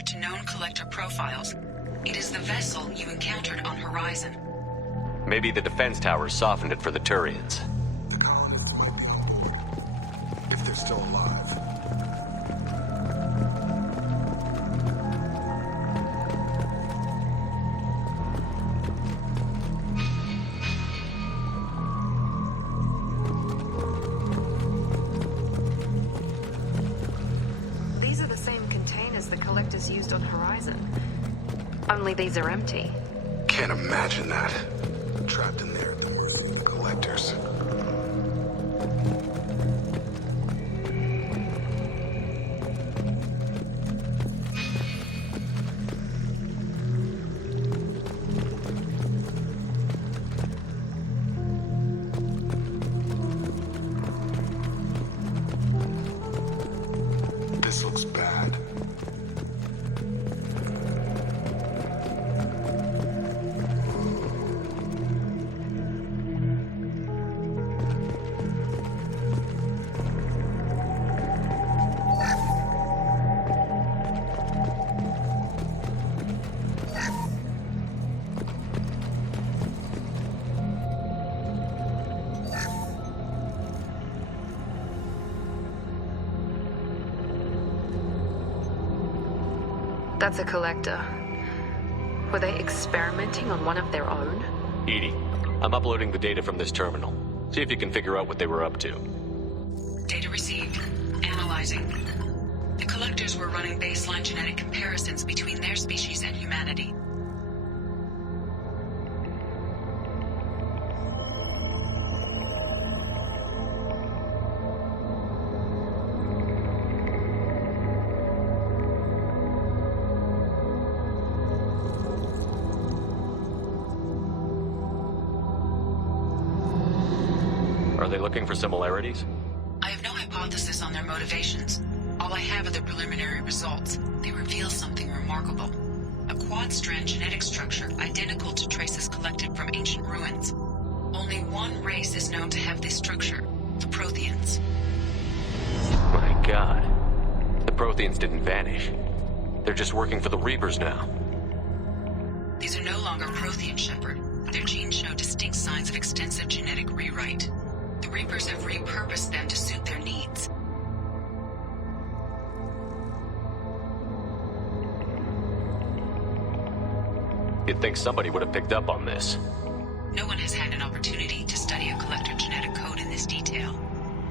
similar to known collector profiles. It is the vessel you encountered on Horizon. Maybe the defense towers softened it for the Turians. The colony. If they're still alive. These are the same containers the collectors used on Horizon. Only these are empty. Can't imagine that. Trapped in there, the collectors. This looks bad. That's a collector. Were they experimenting on one of their own? Edie, I'm uploading the data from this terminal. See if you can figure out what they were up to. Data received. Analyzing. The collectors were running baseline genetic comparisons between their species and humanity. Are they looking for similarities? I have no hypothesis on their motivations. All I have are the preliminary results. They reveal something remarkable. A quad-strand genetic structure identical to traces collected from ancient ruins. Only one race is known to have this structure, the Protheans. My God. The Protheans didn't vanish. They're just working for the Reapers now. These are no longer Prothean, Shepard. Their genes show distinct signs of extensive genetic rewrite. The Reapers have repurposed them to suit their needs. You'd think somebody would have picked up on this. No one has had an opportunity to study a collector genetic code in this detail.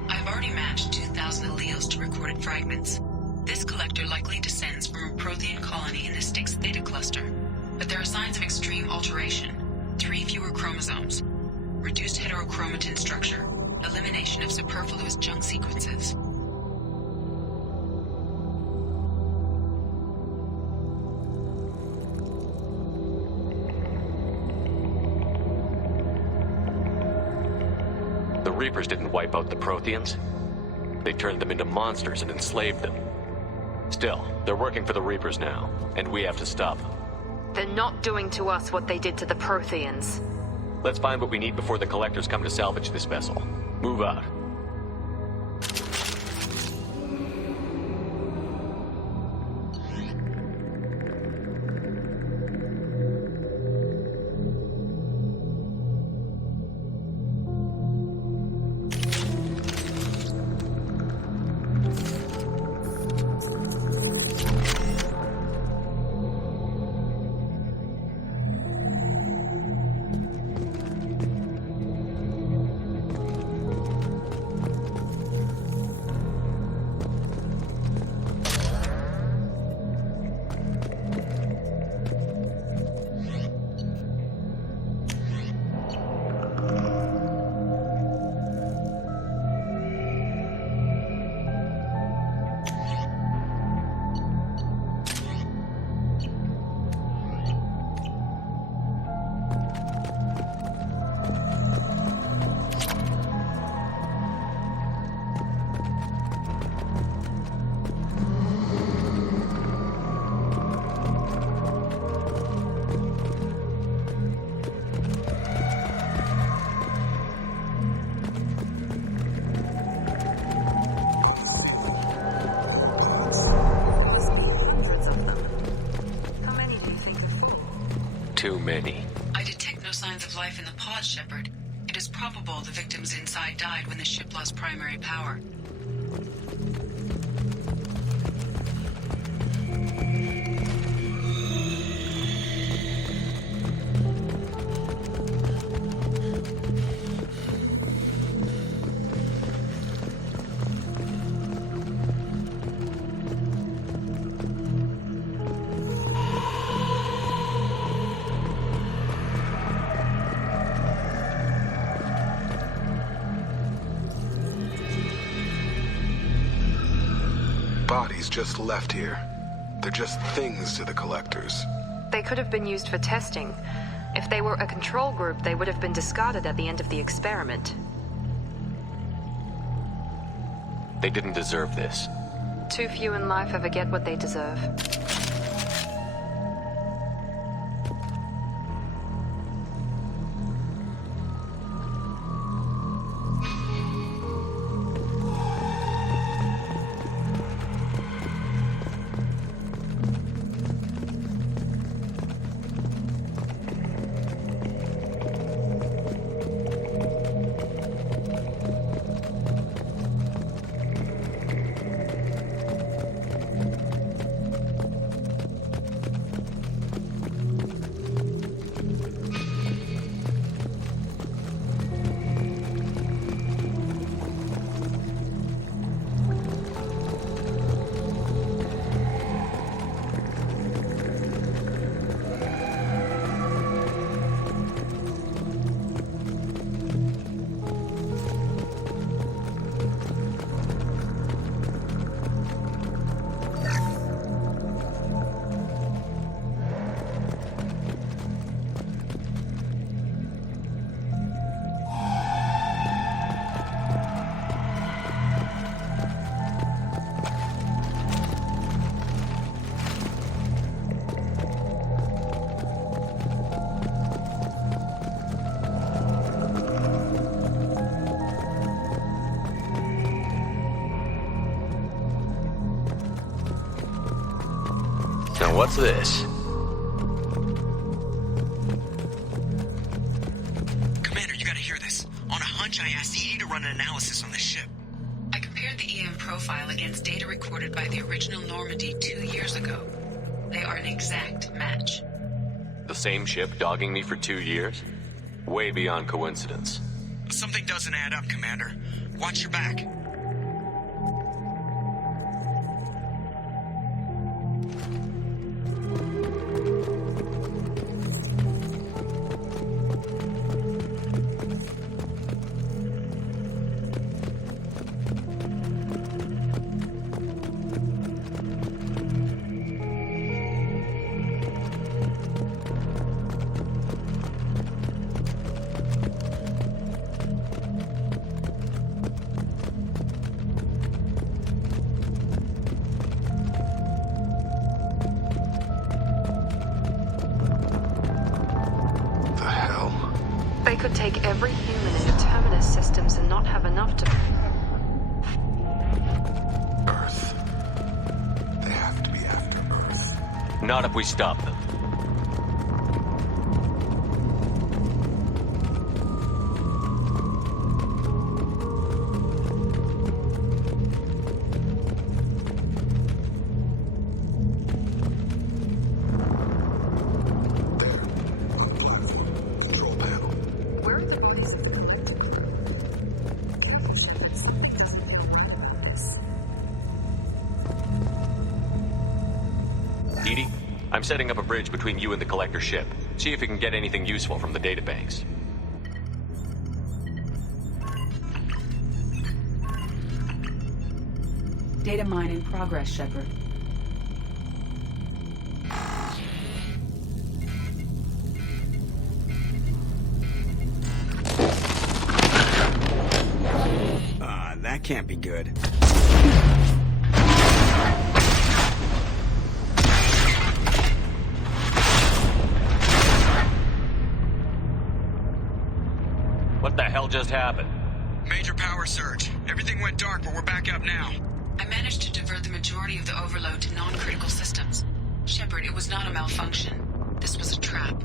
I have already matched 2,000 alleles to recorded fragments. This collector likely descends from a Prothean colony in the Styx Theta cluster. But there are signs of extreme alteration. 3 fewer chromosomes. Reduced heterochromatin structure. Elimination of superfluous junk sequences. The Reapers didn't wipe out the Protheans. They turned them into monsters and enslaved them. Still, they're working for the Reapers now, and we have to stop them. They're not doing to us what they did to the Protheans. Let's find what we need before the Collectors come to salvage this vessel. Move out. many. I detect no signs of life in the pod, Shepard. It is probable the victims inside died when the ship lost primary power. Bodies just left here. They're just things to the collectors. They could have been used for testing. If they were a control group, they would have been discarded at the end of the experiment. They didn't deserve this. Too few in life ever get what they deserve. Now what's this? Commander, you gotta hear this. On a hunch, I asked Edie to run an analysis on this ship. I compared the EM profile against data recorded by the original Normandy 2 years ago. They are an exact match. The same ship dogging me for 2 years? Way beyond coincidence. Something doesn't add up, Commander. Watch your back. They could take every human in the Terminus systems and not have enough to... Earth. They have to be after Earth. Not if we stop them. Edie, I'm setting up a bridge between you and the collector ship. See if you can get anything useful from the databanks. Data mine in progress, Shepard. That can't be good. What the hell just happened? Major power surge. Everything went dark, but we're back up now. I managed to divert the majority of the overload to non-critical systems. Shepard, it was not a malfunction. This was a trap.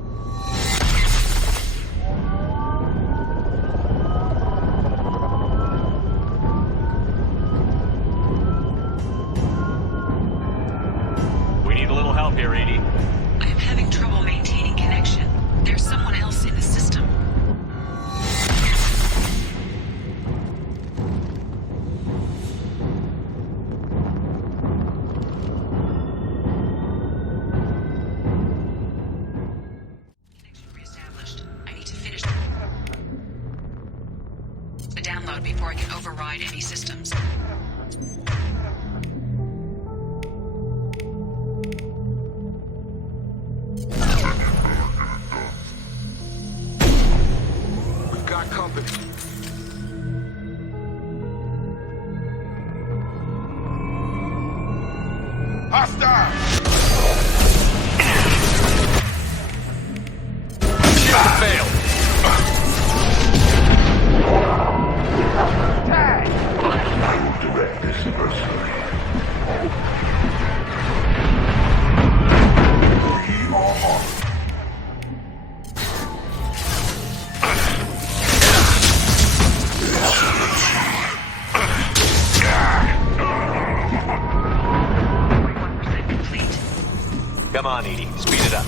We need a little help here, Edie. I am having trouble maintaining connection. There's someone else in the system. Connection reestablished. I need to finish the download before I can override any systems. We've got company. Hostile! Shield failed. Direct this personally. We are hot. Come on, Edie. Speed it up.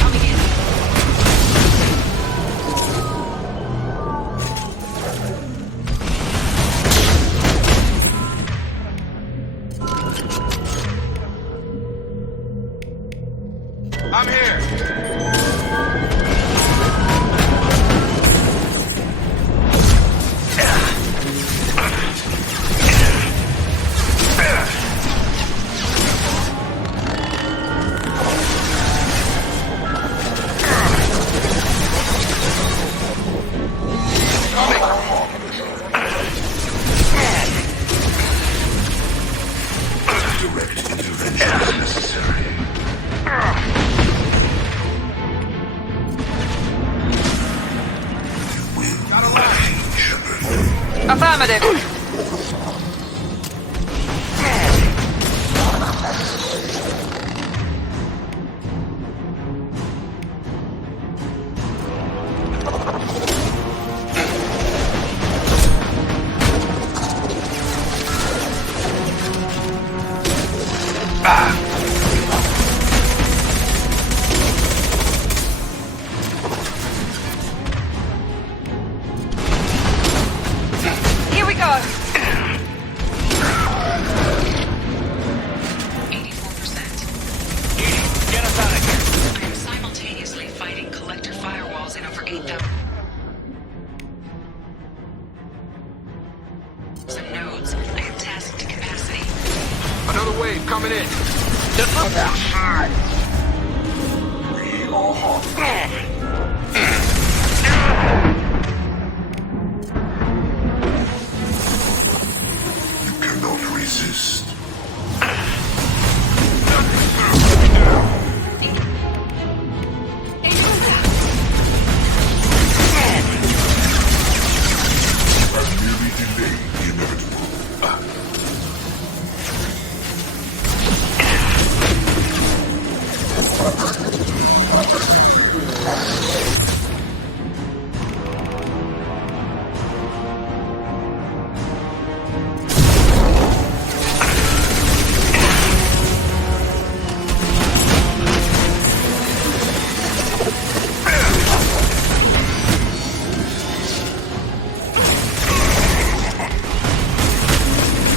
Coming in. I'm here. Direct intervention is necessary. Affirmative. Here we go. 84%. Edie, get us out of here. I am simultaneously fighting collector firewalls in over 8,000 nodes. I am tasked to capacity. Another wave coming in. Just look. We are hot. You cannot resist. I merely delayed the inevitable.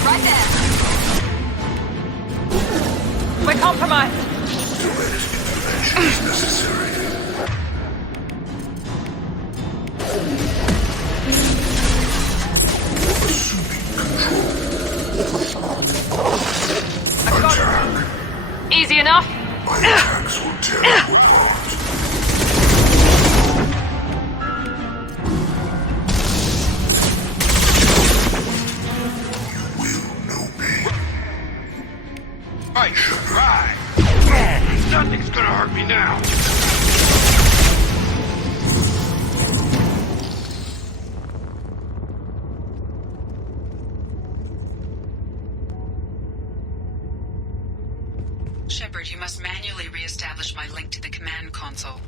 Right there. We're compromised. Direct intervention is necessary. Assuming control. I've got Attack. it. Easy enough. My attacks will tear you apart. You will know me. Right. Nothing's gonna hurt me now. Shepard, you must manually reestablish my link. link to the command console.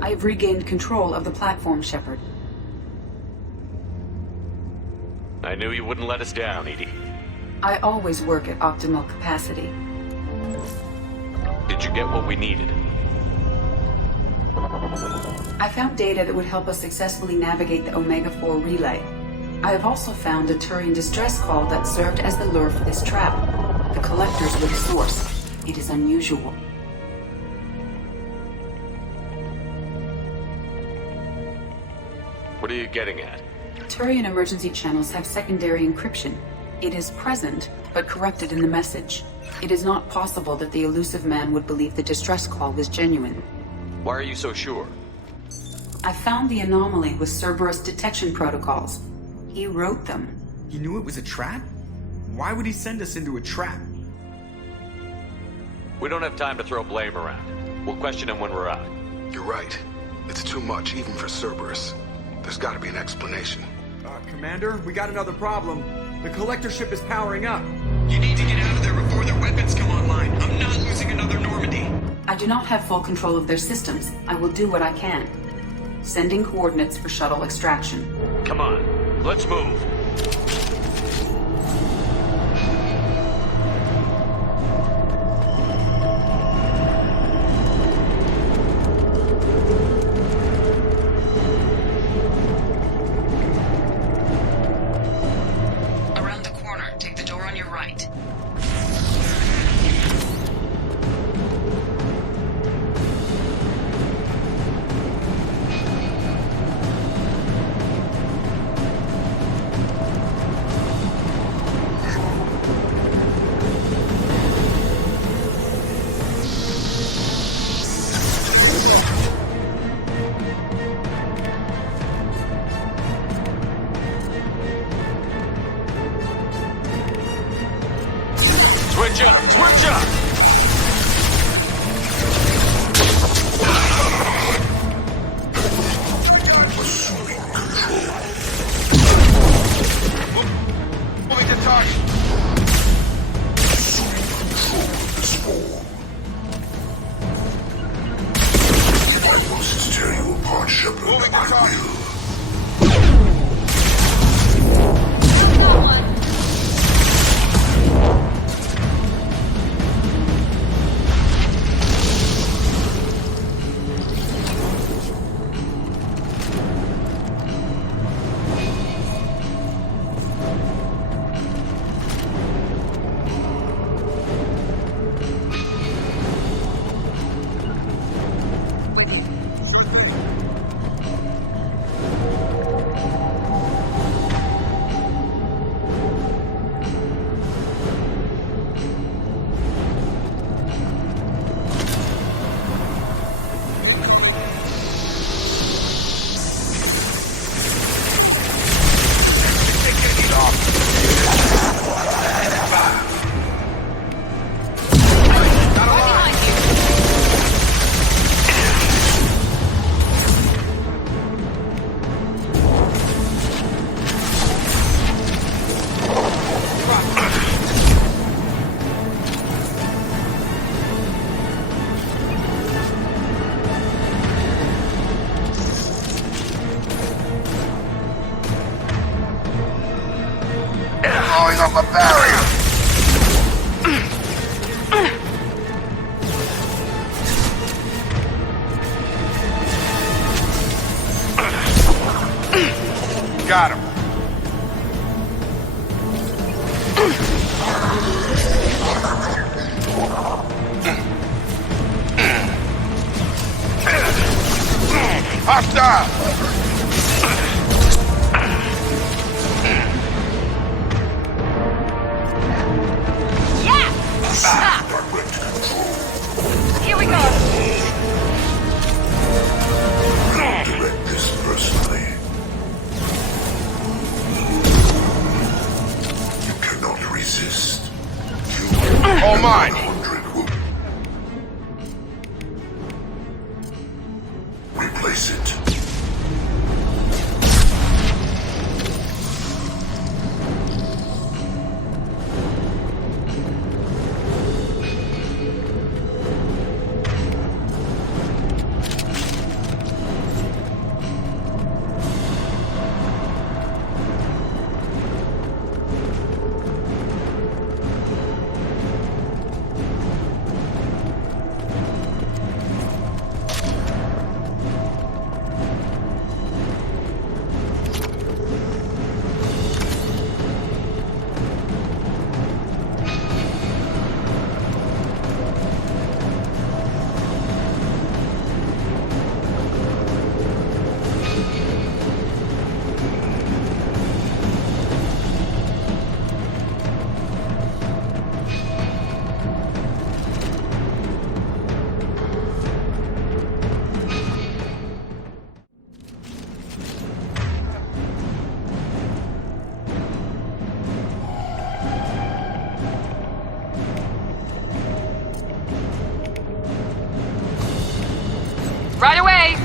I have regained control of the platform, Shepard. I knew you wouldn't let us down, Edie. I always work at optimal capacity. Did you get what we needed? I found data that would help us successfully navigate the Omega-4 relay. I have also found a Turian distress call that served as the lure for this trap. The collectors were the source. It is unusual. What are you getting at? Turian emergency channels have secondary encryption. It is present, but corrupted in the message. It is not possible that the elusive man would believe the distress call was genuine. Why are you so sure? I found the anomaly with Cerberus detection protocols. He wrote them. He knew it was a trap? Why would he send us into a trap? We don't have time to throw blame around. We'll question him when we're out. You're right. It's too much, even for Cerberus. There's gotta be an explanation. Commander, we got another problem. The collector ship is powering up. You need to get out of there before their weapons come online. I'm not losing another Normandy. I do not have full control of their systems. I will do what I can. Sending coordinates for shuttle extraction. Come on, let's move. Around the corner, take the door on your right. Switch up! Switch up! Moving to target. I must tear you apart, Shepard. Moving to I target. will. Blowing up a barrier! Got him. Hostile! Right away!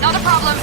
Not a problem.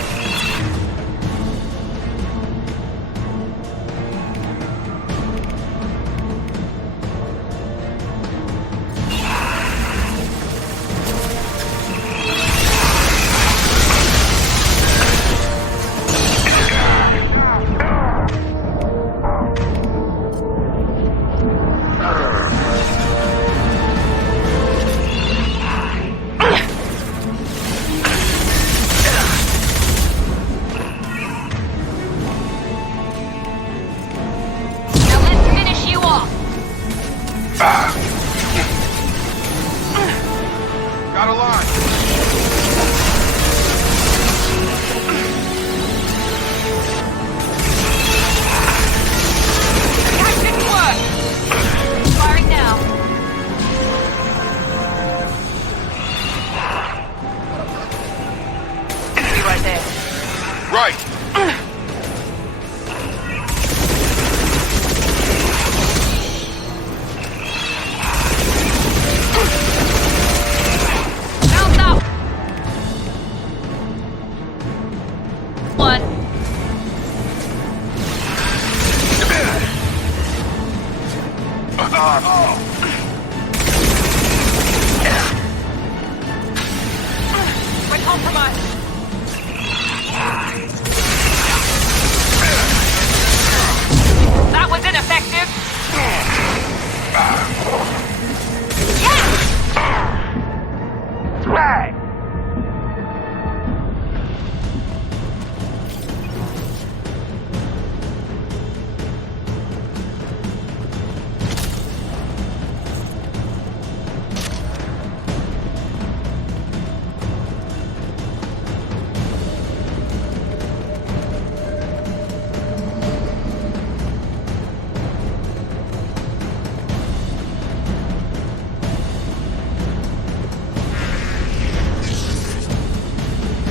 Got a line. That didn't work! Firing now. Enemy right there. Right. Mount up! One. We're compromised. That was ineffective.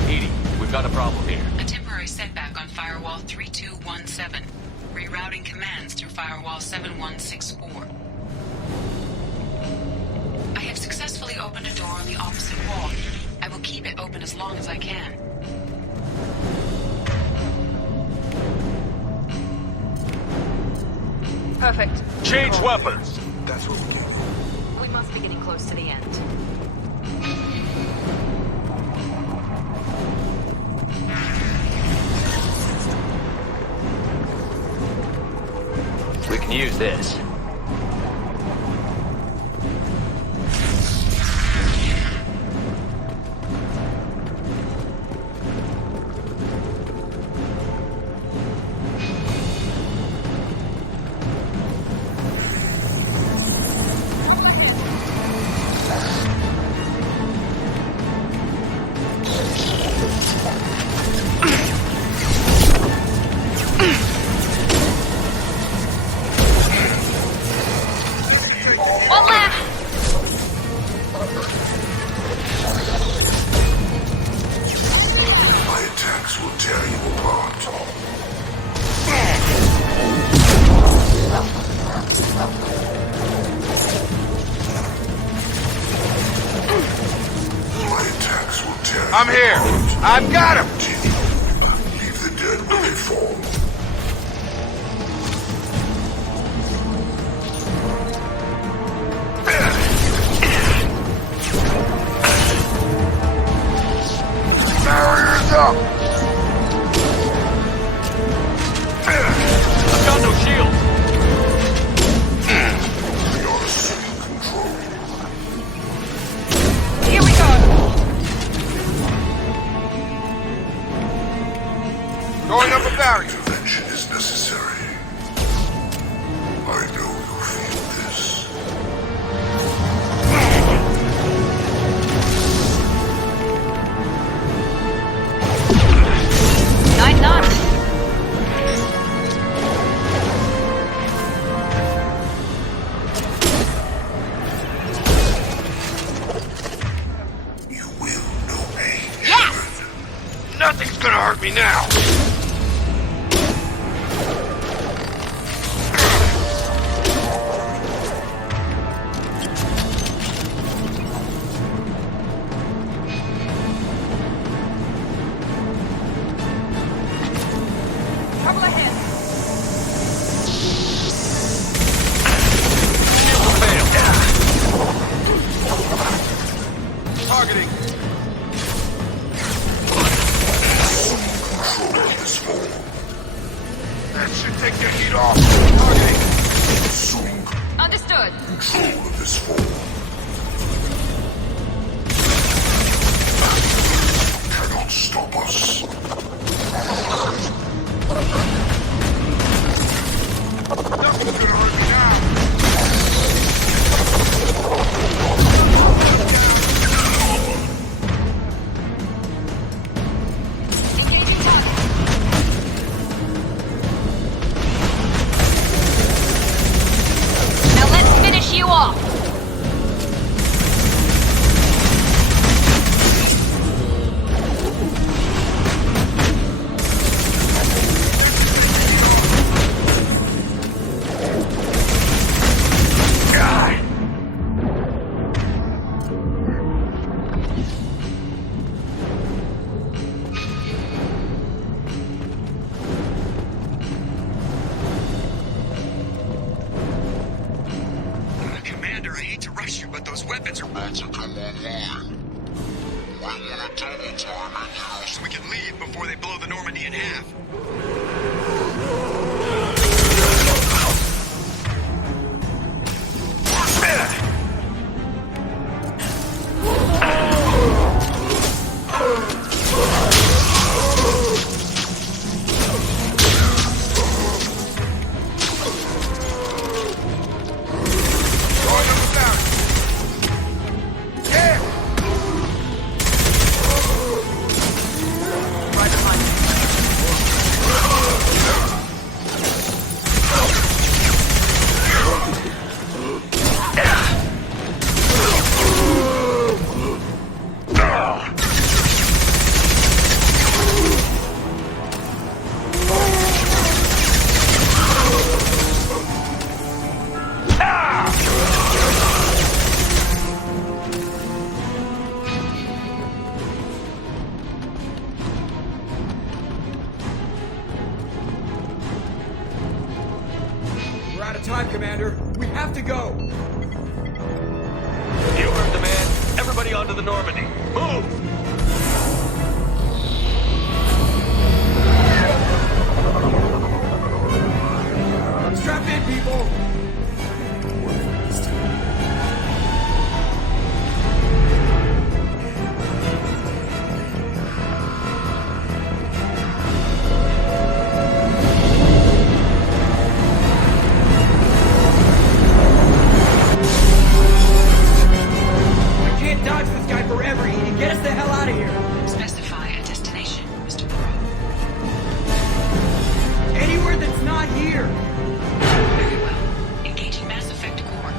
Edie, we've got a problem here. A temporary setback on Firewall 3217. Rerouting commands through Firewall 7164. I have successfully opened a door on the opposite wall. I will keep it open as long as I can. Perfect. Change weapons. That's what we get. We must be getting close to the end. We can use this. One left! My attacks will tear you apart. My attacks will tear you I'm here. apart. I've got him. Leave the dead where they fall. Barriers up. I've got no shield. We are assuming control. Here we go! hurt me now! Trouble ahead. Targeting! Control of this phone. That should take the heat off! Targeting! Assuming Understood. control of this phone. Cannot stop us. Nothing's gonna hurt me now! Engaging target. Now let's finish you off. Commander, I hate to rush you, but those weapons are About to come online. We want a double time it now. so we can leave before they blow the Normandy in half. Going up the mountain! Yeah! Right behind you. We're out of time, Commander. We have to go. You heard the man. Everybody onto the Normandy. Move! Strap in, people. We can't dodge this guy forever, Edie. Get us the hell out of here. Specify a destination, Mr. Burrow. Anywhere that's not here. Very well. Engaging Mass Effect Core.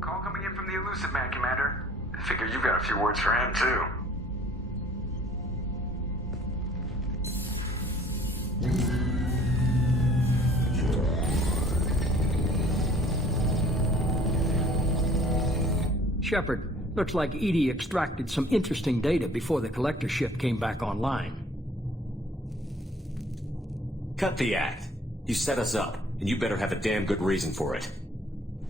Call coming in from the Elusive Man, Commander. I figure you've got a few words for him, too. Shepard, looks like Edie extracted some interesting data before the collector ship came back online. Cut the act. You set us up, and you better have a damn good reason for it.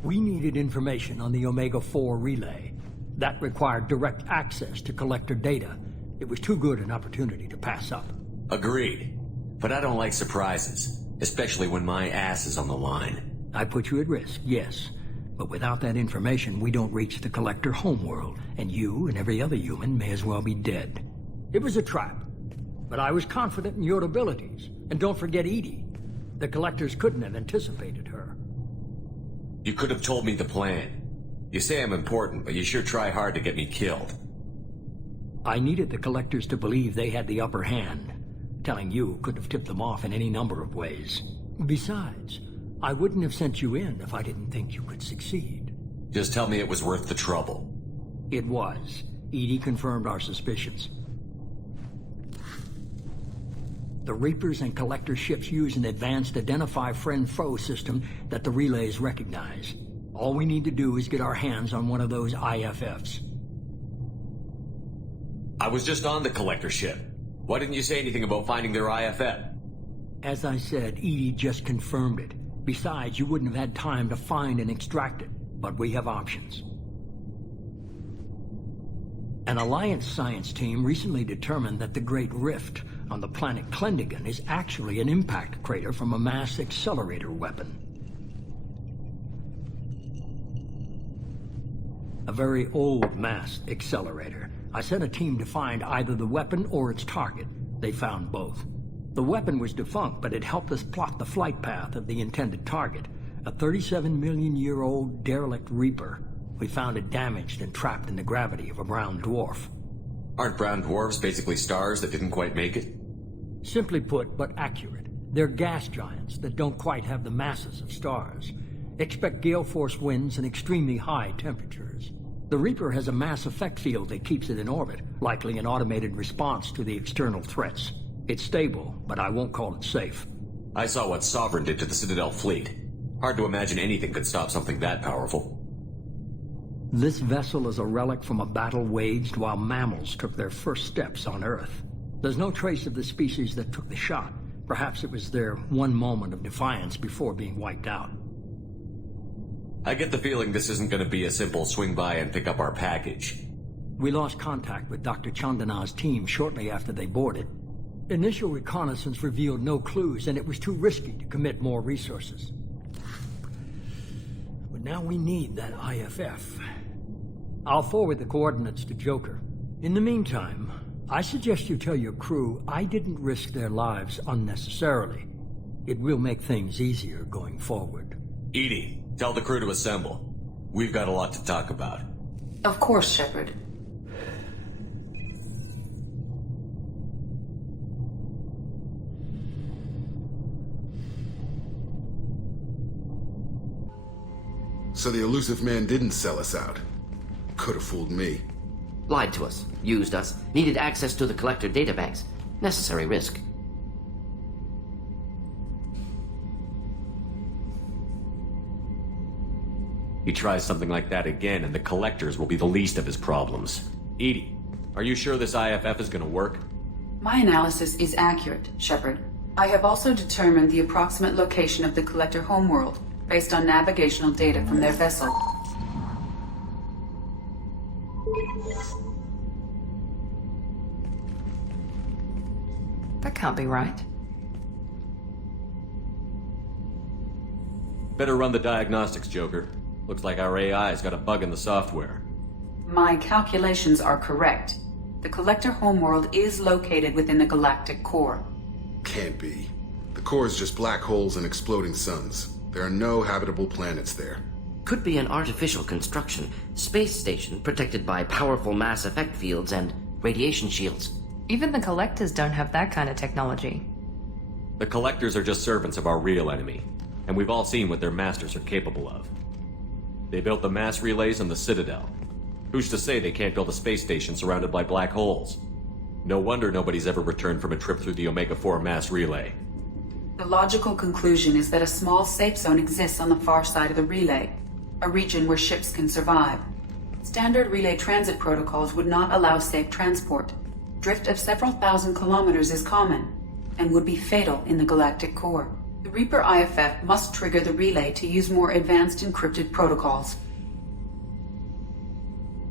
We needed information on the Omega-4 relay. That required direct access to collector data. It was too good an opportunity to pass up. Agreed. But I don't like surprises, especially when my ass is on the line. I put you at risk, yes. But without that information, we don't reach the collector homeworld, and you and every other human may as well be dead. It was a trap, but I was confident in your abilities. And don't forget Edie. The collectors couldn't have anticipated her. You could have told me the plan. You say I'm important, but you sure try hard to get me killed. I needed the collectors to believe they had the upper hand. Telling you could have tipped them off in any number of ways. Besides, I wouldn't have sent you in if I didn't think you could succeed. Just tell me it was worth the trouble. It was. Edie confirmed our suspicions. The Reapers and Collector ships use an advanced Identify Friend-Foe system that the relays recognize. All we need to do is get our hands on one of those IFFs. I was just on the Collector ship. Why didn't you say anything about finding their IFF? As I said, Edie just confirmed it. Besides, you wouldn't have had time to find and extract it. But we have options. An Alliance science team recently determined that the Great Rift on the planet Klendigan is actually an impact crater from a mass accelerator weapon. A very old mass accelerator. I sent a team to find either the weapon or its target. They found both. The weapon was defunct, but it helped us plot the flight path of the intended target, a 37-million-year-old derelict Reaper. We found it damaged and trapped in the gravity of a brown dwarf. Aren't brown dwarfs basically stars that didn't quite make it? Simply put, but accurate. They're gas giants that don't quite have the masses of stars. Expect gale force winds and extremely high temperatures. The Reaper has a mass effect field that keeps it in orbit, likely an automated response to the external threats. It's stable, but I won't call it safe. I saw what Sovereign did to the Citadel fleet. Hard to imagine anything could stop something that powerful. This vessel is a relic from a battle waged while mammals took their first steps on Earth. There's no trace of the species that took the shot. Perhaps it was their one moment of defiance before being wiped out. I get the feeling this isn't going to be a simple swing by and pick up our package. We lost contact with Dr. Chandana's team shortly after they boarded. Initial reconnaissance revealed no clues, and it was too risky to commit more resources. But now we need that IFF. I'll forward the coordinates to Joker. In the meantime, I suggest you tell your crew I didn't risk their lives unnecessarily. It will make things easier going forward. Edie, tell the crew to assemble. We've got a lot to talk about. Of course, Shepard. So the elusive man didn't sell us out. Could have fooled me. Lied to us, used us, needed access to the Collector databanks. Necessary risk. He tries something like that again, and the Collectors will be the least of his problems. Edie, are you sure this IFF is gonna work? My analysis is accurate, Shepard. I have also determined the approximate location of the Collector homeworld, based on navigational data from their vessel. That can't be right. Better run the diagnostics, Joker. Looks like our AI's got a bug in the software. My calculations are correct. The Collector homeworld is located within the galactic core. Can't be. The core is just black holes and exploding suns. There are no habitable planets there. Could be an artificial construction, space station protected by powerful mass effect fields and radiation shields. Even the Collectors don't have that kind of technology. The Collectors are just servants of our real enemy, and we've all seen what their masters are capable of. They built the mass relays on the Citadel. Who's to say they can't build a space station surrounded by black holes? No wonder nobody's ever returned from a trip through the Omega-4 mass relay. The logical conclusion is that a small safe zone exists on the far side of the relay, a region where ships can survive. Standard relay transit protocols would not allow safe transport. Drift of several thousand kilometers is common, and would be fatal in the galactic core. The Reaper IFF must trigger the relay to use more advanced encrypted protocols.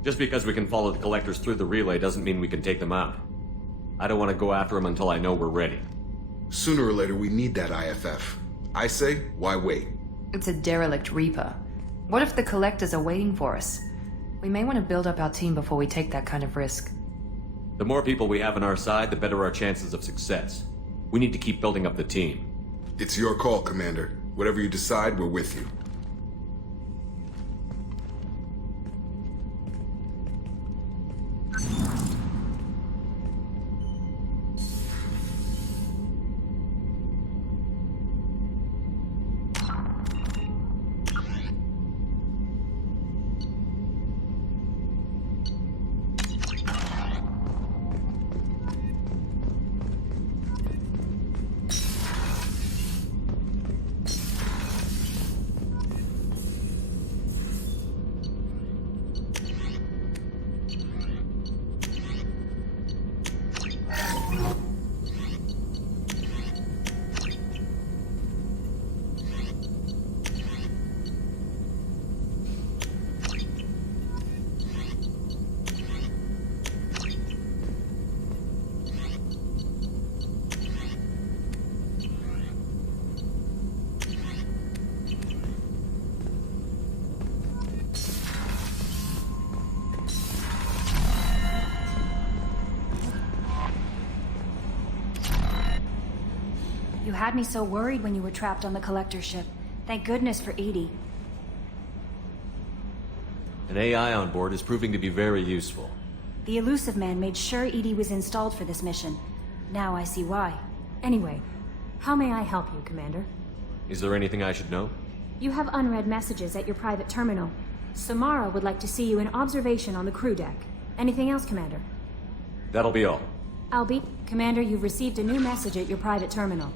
Just because we can follow the collectors through the relay doesn't mean we can take them out. I don't want to go after them until I know we're ready. Sooner or later, we need that IFF. I say, why wait? It's a derelict Reaper. What if the collectors are waiting for us? We may want to build up our team before we take that kind of risk. The more people we have on our side, the better our chances of success. We need to keep building up the team. It's your call, Commander. Whatever you decide, we're with you. You had me so worried when you were trapped on the collector ship. Thank goodness for Edie. An AI on board is proving to be very useful. The Elusive Man made sure Edie was installed for this mission. Now I see why. Anyway, how may I help you, Commander? Is there anything I should know? You have unread messages at your private terminal. Samara would like to see you in observation on the crew deck. Anything else, Commander? That'll be all. Albie, Commander, you've received a new message at your private terminal.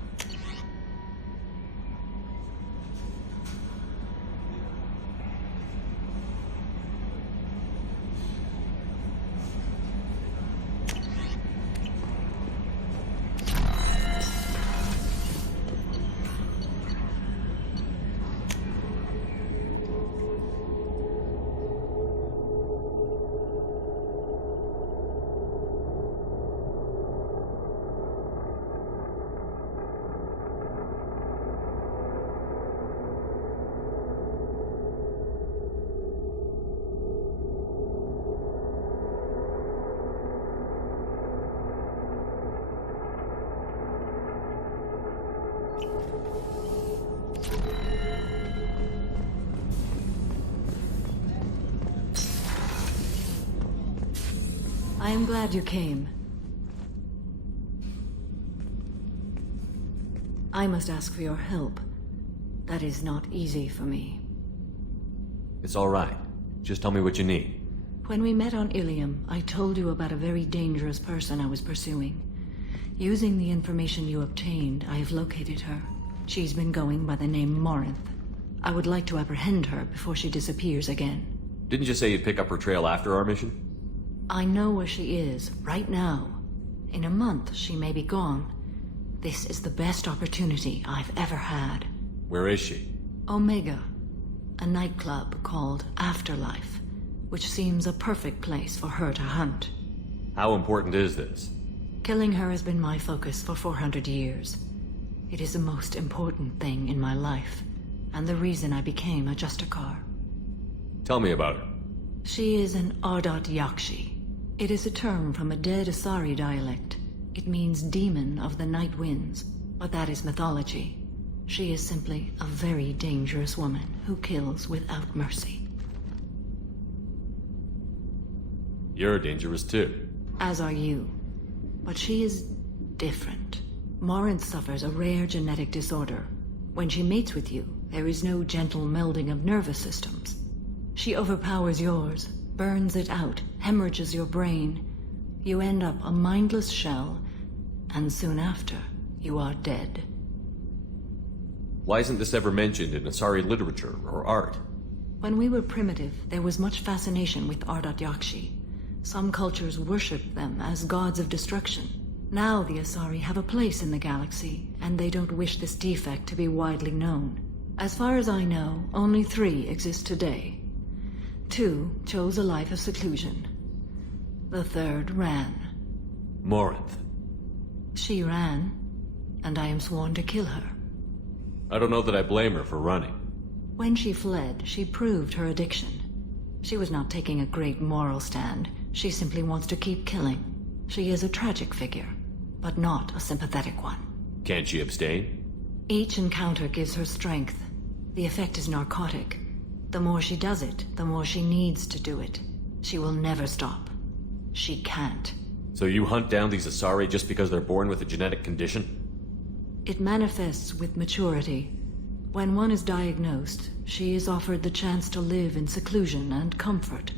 I am glad you came. I must ask for your help. That is not easy for me. It's all right. Just tell me what you need. When we met on Ilium, I told you about a very dangerous person I was pursuing. Using the information you obtained, I have located her. She's been going by the name Morinth. I would like to apprehend her before she disappears again. Didn't you say you'd pick up her trail after our mission? I know where she is, right now. In a month, she may be gone. This is the best opportunity I've ever had. Where is she? Omega. A nightclub called Afterlife, which seems a perfect place for her to hunt. How important is this? Killing her has been my focus for 400 years. It is the most important thing in my life, and the reason I became a Justicar. Tell me about her. She is an Ardot Yakshi. It is a term from a dead Asari dialect. It means demon of the night winds, but that is mythology. She is simply a very dangerous woman who kills without mercy. You're dangerous too. As are you. But she is different. Morinth suffers a rare genetic disorder. When she mates with you, there is no gentle melding of nervous systems. She overpowers yours, burns it out, hemorrhages your brain. You end up a mindless shell, and soon after, you are dead. Why isn't this ever mentioned in Asari literature or art? When we were primitive, there was much fascination with Ardot Yakshi. Some cultures worshipped them as gods of destruction. Now the Asari have a place in the galaxy, and they don't wish this defect to be widely known. As far as I know, only 3 exist today. 2 chose a life of seclusion. The 3rd ran. Morinth. She ran, and I am sworn to kill her. I don't know that I blame her for running. When she fled, she proved her addiction. She was not taking a great moral stand. She simply wants to keep killing. She is a tragic figure, but not a sympathetic one. Can't she abstain? Each encounter gives her strength. The effect is narcotic. The more she does it, the more she needs to do it. She will never stop. She can't. So you hunt down these Asari just because they're born with a genetic condition? It manifests with maturity. When one is diagnosed, she is offered the chance to live in seclusion and comfort.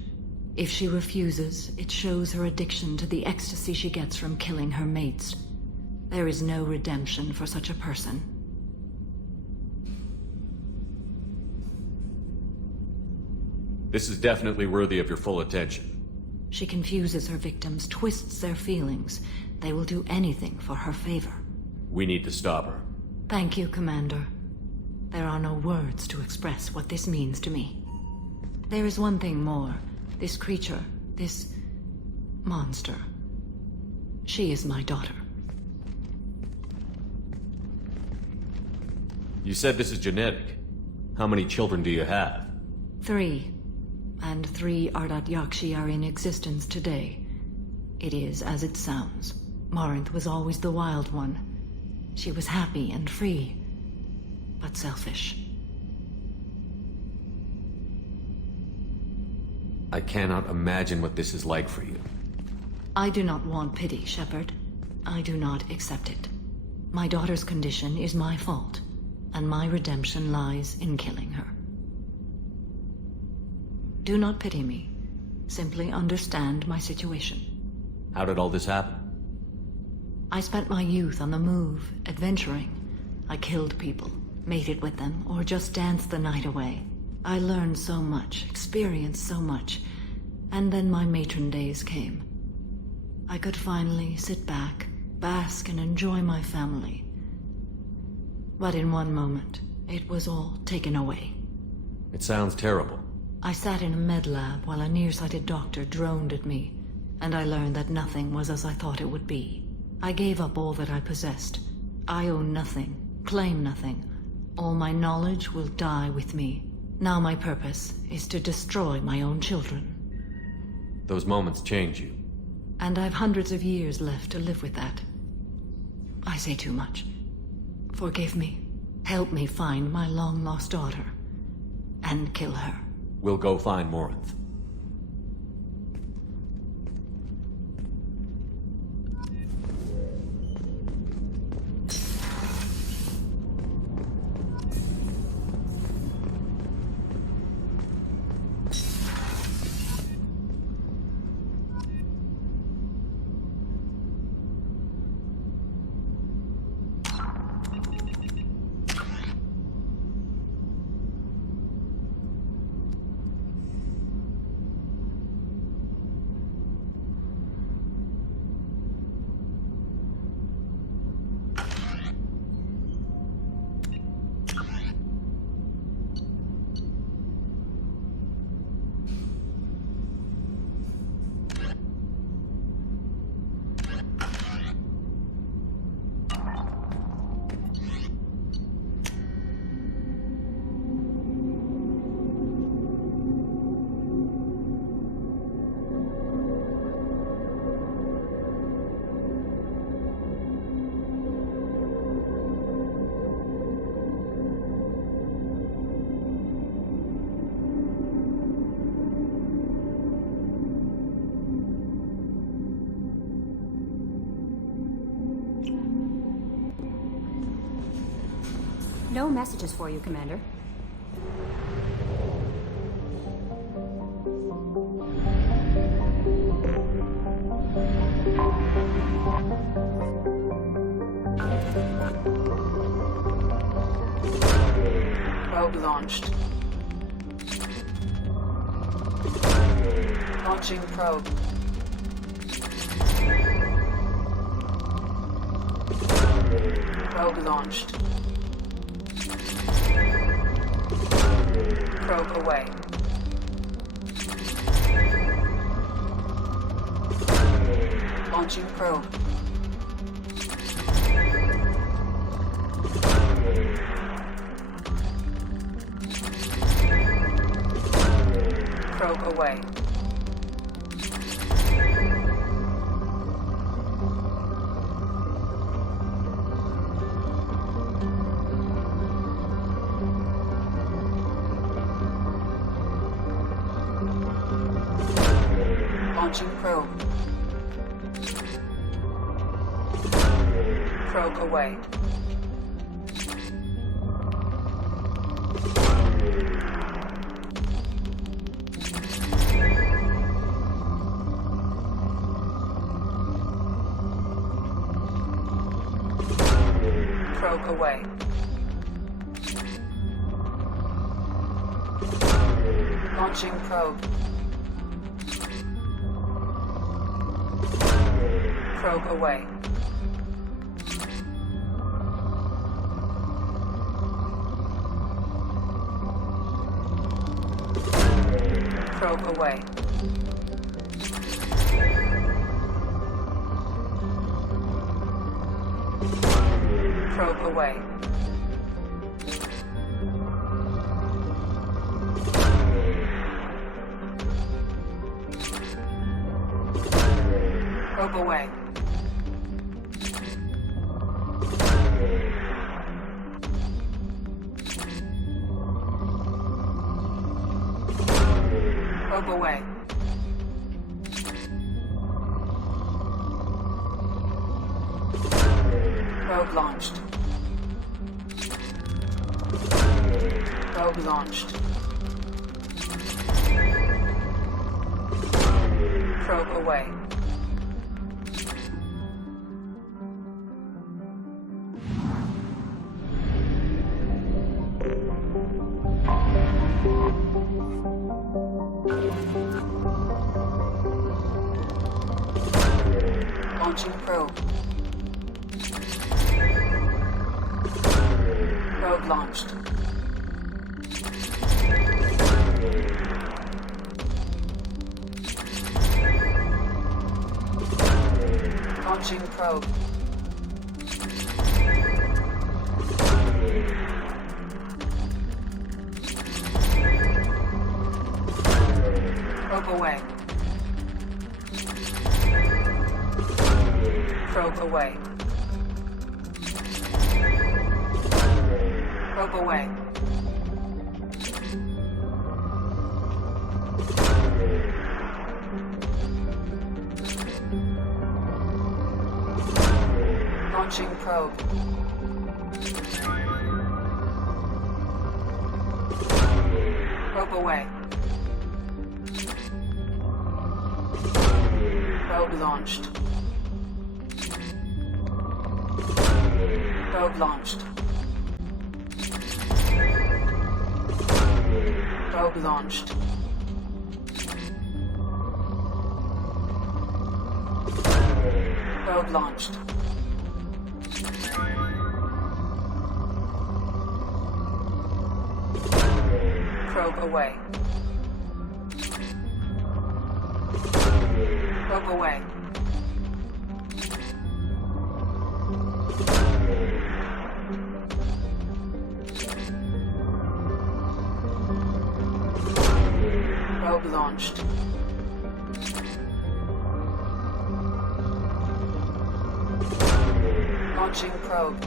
If she refuses, it shows her addiction to the ecstasy she gets from killing her mates. There is no redemption for such a person. This is definitely worthy of your full attention. She confuses her victims, twists their feelings. They will do anything for her favor. We need to stop her. Thank you, Commander. There are no words to express what this means to me. There is one thing more. This creature, this monster. She is my daughter. You said this is genetic. How many children do you have? 3. And 3 Ardat Yakshi are in existence today. It is as it sounds. Morinth was always the wild one. She was happy and free, but selfish. I cannot imagine what this is like for you. I do not want pity, Shepard. I do not accept it. My daughter's condition is my fault, and my redemption lies in killing her. Do not pity me. Simply understand my situation. How did all this happen? I spent my youth on the move, adventuring. I killed people, mated with them, or just danced the night away. I learned so much, experienced so much, and then my matron days came. I could finally sit back, bask and enjoy my family. But in one moment, it was all taken away. It sounds terrible. I sat in a med lab while a nearsighted doctor droned at me, and I learned that nothing was as I thought it would be. I gave up all that I possessed. I own nothing, claim nothing. All my knowledge will die with me. Now my purpose is to destroy my own children. Those moments change you. And I've hundreds of years left to live with that. I say too much. Forgive me. Help me find my long-lost daughter. And kill her. We'll go find Morinth. No messages for you, Commander. Probe launched. Launching probe. Probe launched. Probe away. Launching probe. Probe away. Launching probe. Probe away. Probe away. Launching probe. Probe away. Probe away. Probe away. Probe away. Probe away. Probe launched. Probe launched. Probe away. Launching probe. Probe launched. Launching probe. Probe away. Probe away. Probe away. Launching probe. Probe away. Probe launched. Probe launched. Probe launched. Probe launched. Probe away. Probe away. Probe launched. Launching probe.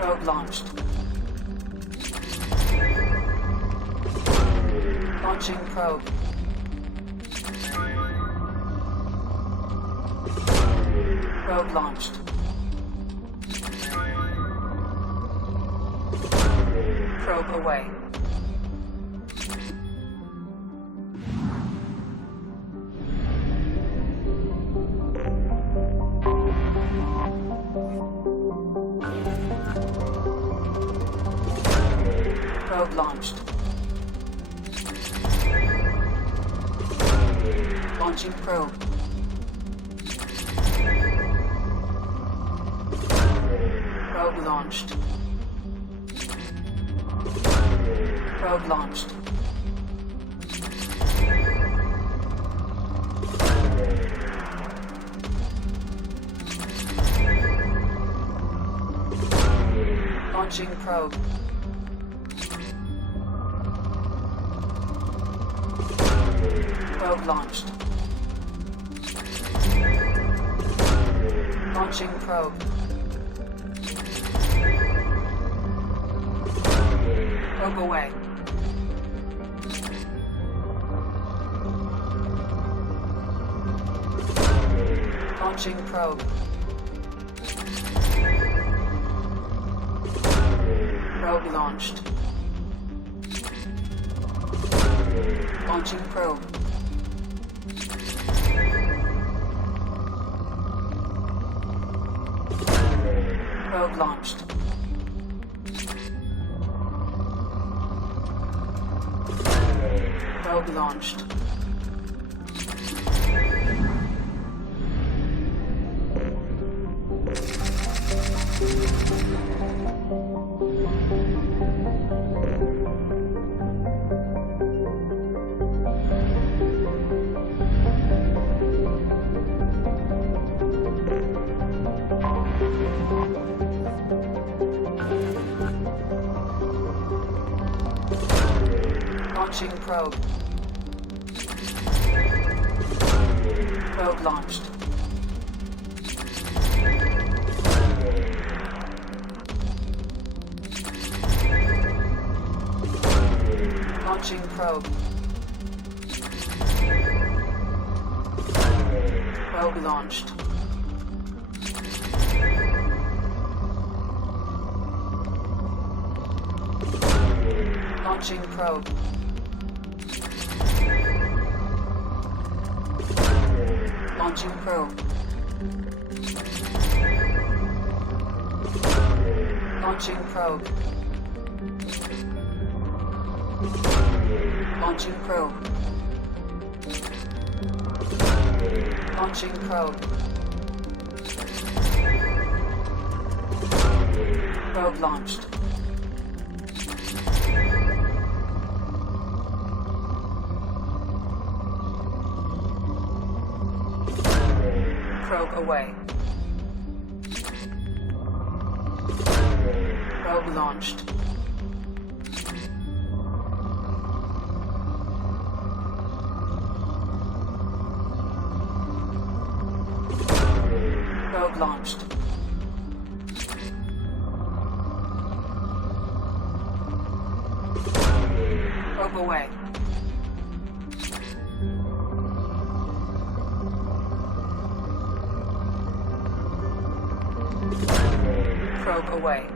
Probe launched. Launching probe. Probe launched. Probe away. Probe launched. Launching probe. Probe launched. Probe launched. Launching probe. Probe launched. Launching probe. Probe away. Launching probe. Probe launched. Launching probe. Probe launched. Probe launched. Launching probe. Probe launched. Launching probe. Probe launched. Launching probe. Launching probe. Launching probe. Launching probe. Launching probe. Probe launched. Probe away. Probe launched. Probe launched. Probe away. Probe away.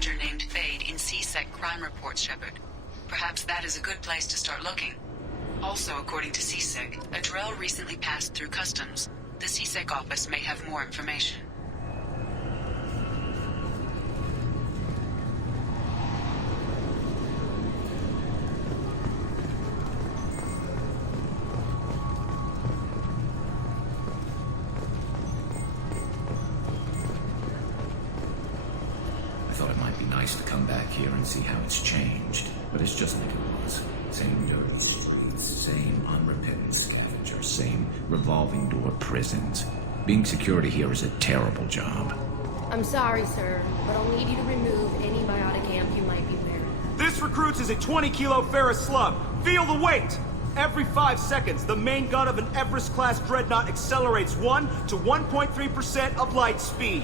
forger named Fade in C-Sec crime reports, Shepard. Perhaps that is a good place to start looking. Also, according to C-Sec, a Drell recently passed through customs. The C-Sec office may have more information. I thought it might be nice to come back here and see how it's changed, but it's just like it was. Same dirty streets, same unrepentant scavengers, same revolving door prisons. Being security here is a terrible job. I'm sorry, sir, but I'll need you to remove any biotic amp you might be wearing. This recruits is a 20-kilo ferrous slug. Feel the weight! Every 5 seconds, the main gun of an Everest-class dreadnought accelerates 1 to 1.3% of light speed.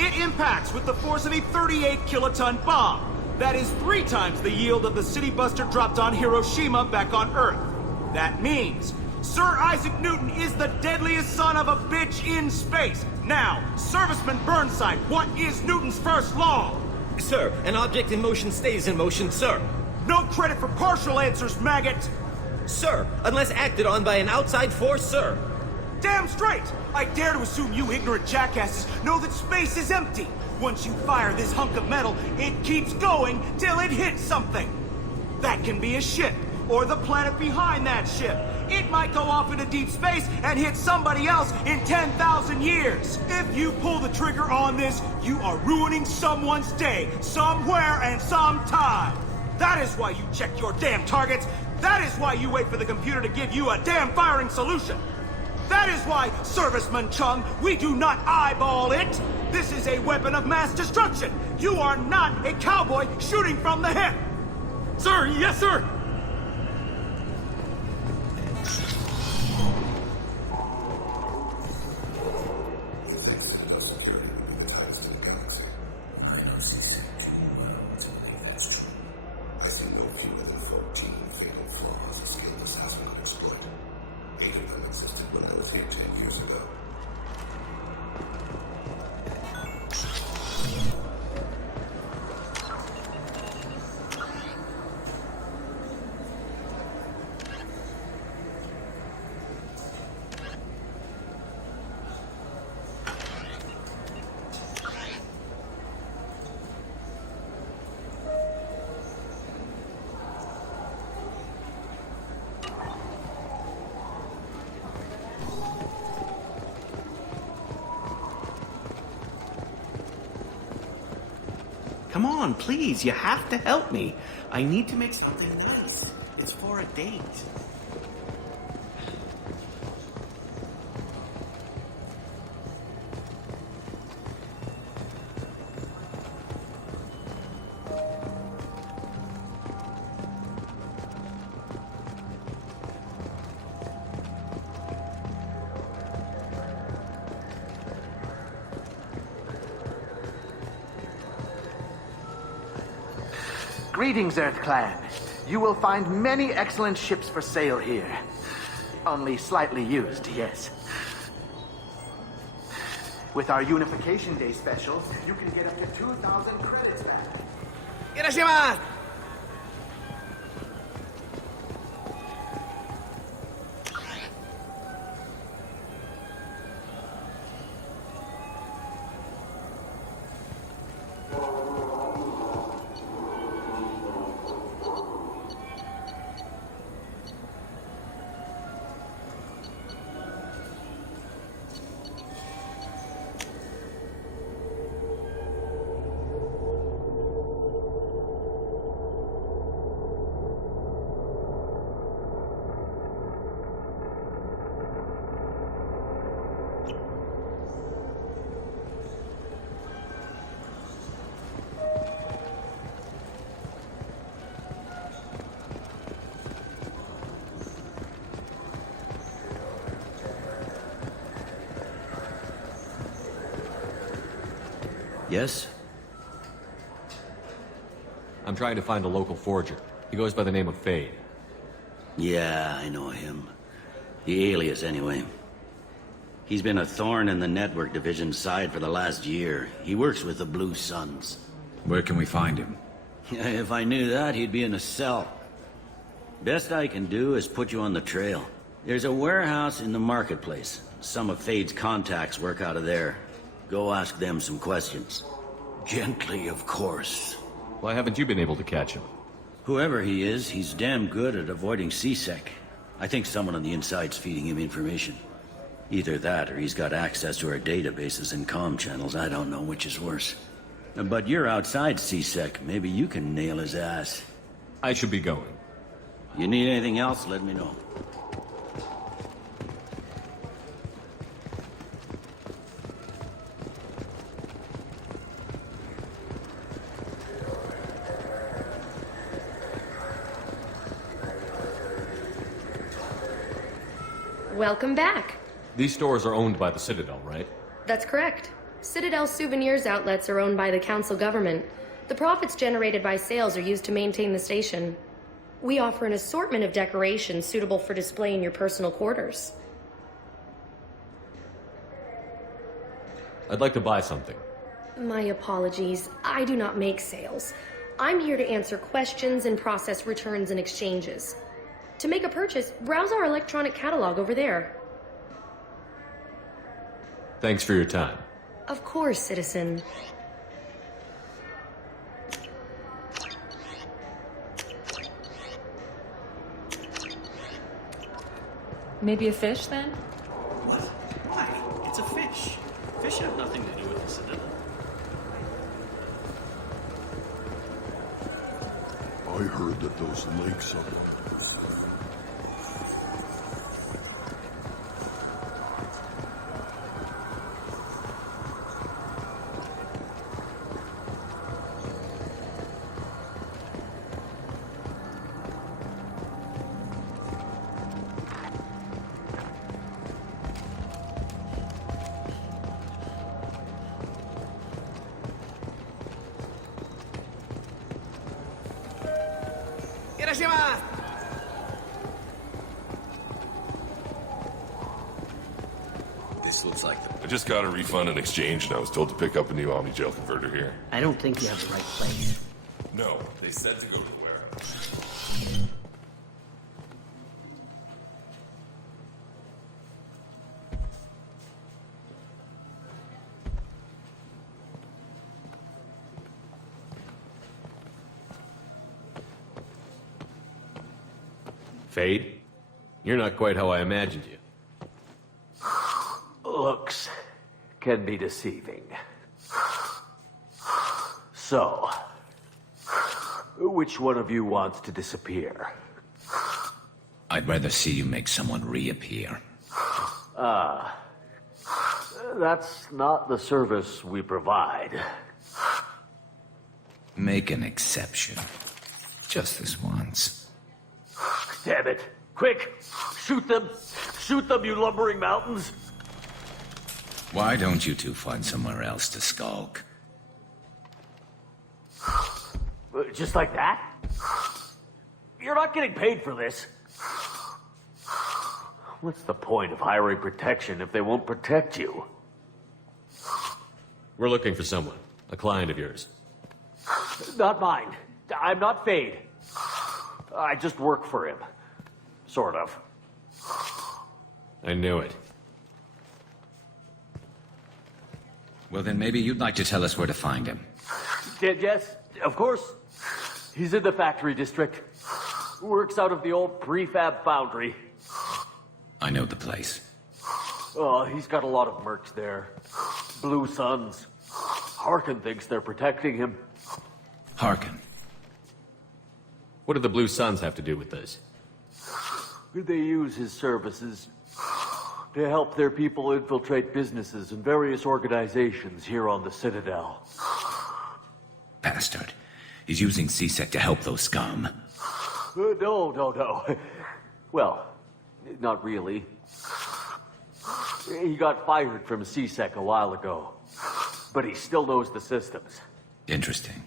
It impacts with the force of a 38-kiloton bomb. That is 3 times the yield of the city buster dropped on Hiroshima back on Earth. That means Sir Isaac Newton is the deadliest son of a bitch in space. Now, Serviceman Burnside, what is Newton's first law? Sir, an object in motion stays in motion, sir. No credit for partial answers, maggot! Sir, unless acted on by an outside force, sir. Damn straight! I dare to assume you ignorant jackasses know that space is empty. Once you fire this hunk of metal, it keeps going till it hits something. That can be a ship, or the planet behind that ship. It might go off into deep space and hit somebody else in 10,000 years. If you pull the trigger on this, you are ruining someone's day, somewhere and sometime. That is why you check your damn targets. That is why you wait for the computer to give you a damn firing solution. That is why, Serviceman Chung, we do not eyeball it. This is a weapon of mass destruction. You are not a cowboy shooting from the hip. Sir, yes, sir. Come on, please, you have to help me. I need to make something nice. It's for a date. Greetings, Earth Clan. You will find many excellent ships for sale here. Only slightly used, yes. With our Unification Day special, you can get up to 2,000 credits back. Irashimasu! Yes? I'm trying to find a local forger. He goes by the name of Fade. Yeah, I know him. The alias, anyway. He's been a thorn in the network division's side for the last year. He works with the Blue Suns. Where can we find him? If I knew that, he'd be in a cell. Best I can do is put you on the trail. There's a warehouse in the marketplace. Some of Fade's contacts work out of there. Go ask them some questions. Gently, of course. Why haven't you been able to catch him? Whoever he is, he's damn good at avoiding CSEC. I think someone on the inside's feeding him information. Either that, or he's got access to our databases and comm channels. I don't know which is worse. But you're outside CSEC. Maybe you can nail his ass. I should be going. You need anything else, let me know. Welcome back. These stores are owned by the Citadel, right? That's correct. Citadel Souvenirs outlets are owned by the council government. The profits generated by sales are used to maintain the station. We offer an assortment of decorations suitable for display in your personal quarters. I'd like to buy something. My apologies. I do not make sales. I'm here to answer questions and process returns and exchanges. To make a purchase, browse our electronic catalog over there. Thanks for your time. Of course, citizen. Maybe a fish, then? What? Why? It's a fish. Fish have nothing to do with the Citadel. I heard that those lakes are... This looks like the... I just got a refund and exchange, and I was told to pick up a new Omni-Gel converter here. I don't think you have the right place. No, they said to go to the warehouse. Fade? You're not quite how I imagined you. Looks can be deceiving. So, which one of you wants to disappear? I'd rather see you make someone reappear. That's not the service we provide. Make an exception. Just this once. Damn it. Quick! Shoot them! Shoot them, you lumbering mountains! Why don't you two find somewhere else to skulk? Just like that? You're not getting paid for this. What's the point of hiring protection if they won't protect you? We're looking for someone. A client of yours. Not mine. I'm not Fade. I just work for him. Sort of. I knew it. Well, then maybe you'd like to tell us where to find him. Yes, of course. He's in the factory district. Works out of the old prefab foundry. I know the place. Oh, he's got a lot of mercs there. Blue Suns. Harkin thinks they're protecting him. Harkin? What do the Blue Suns have to do with this? They use his services to help their people infiltrate businesses and various organizations here on the Citadel. Bastard. He's using CSEC to help those scum. No. Well, not really. He got fired from CSEC a while ago, but he still knows the systems. Interesting.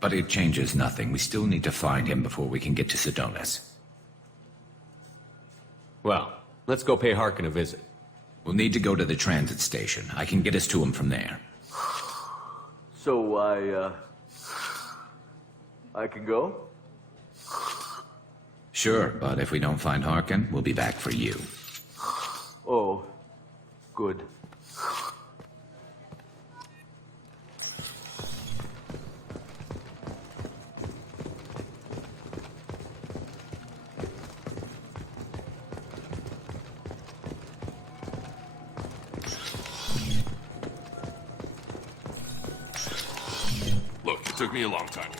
But it changes nothing. We still need to find him before we can get to Sedonis. Well, let's go pay Harkin a visit. We'll need to go to the transit station. I can get us to him from there. So I can go? Sure, but if we don't find Harkin, we'll be back for you. Oh, good. Look, it took me a long time.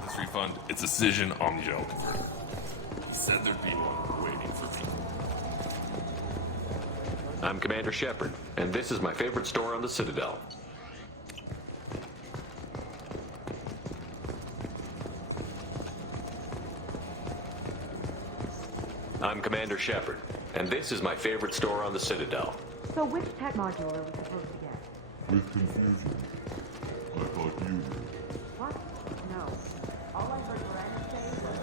This refund, it's a Cision Omnigel converter. Said there'd be one waiting for me. I'm Commander Shepard, and this is my favorite store on the Citadel. I'm Commander Shepard, and this is my favorite store on the Citadel. So which tech module are we supposed to get? With confusion. I thought you were. What? No. All I heard Miranda say was...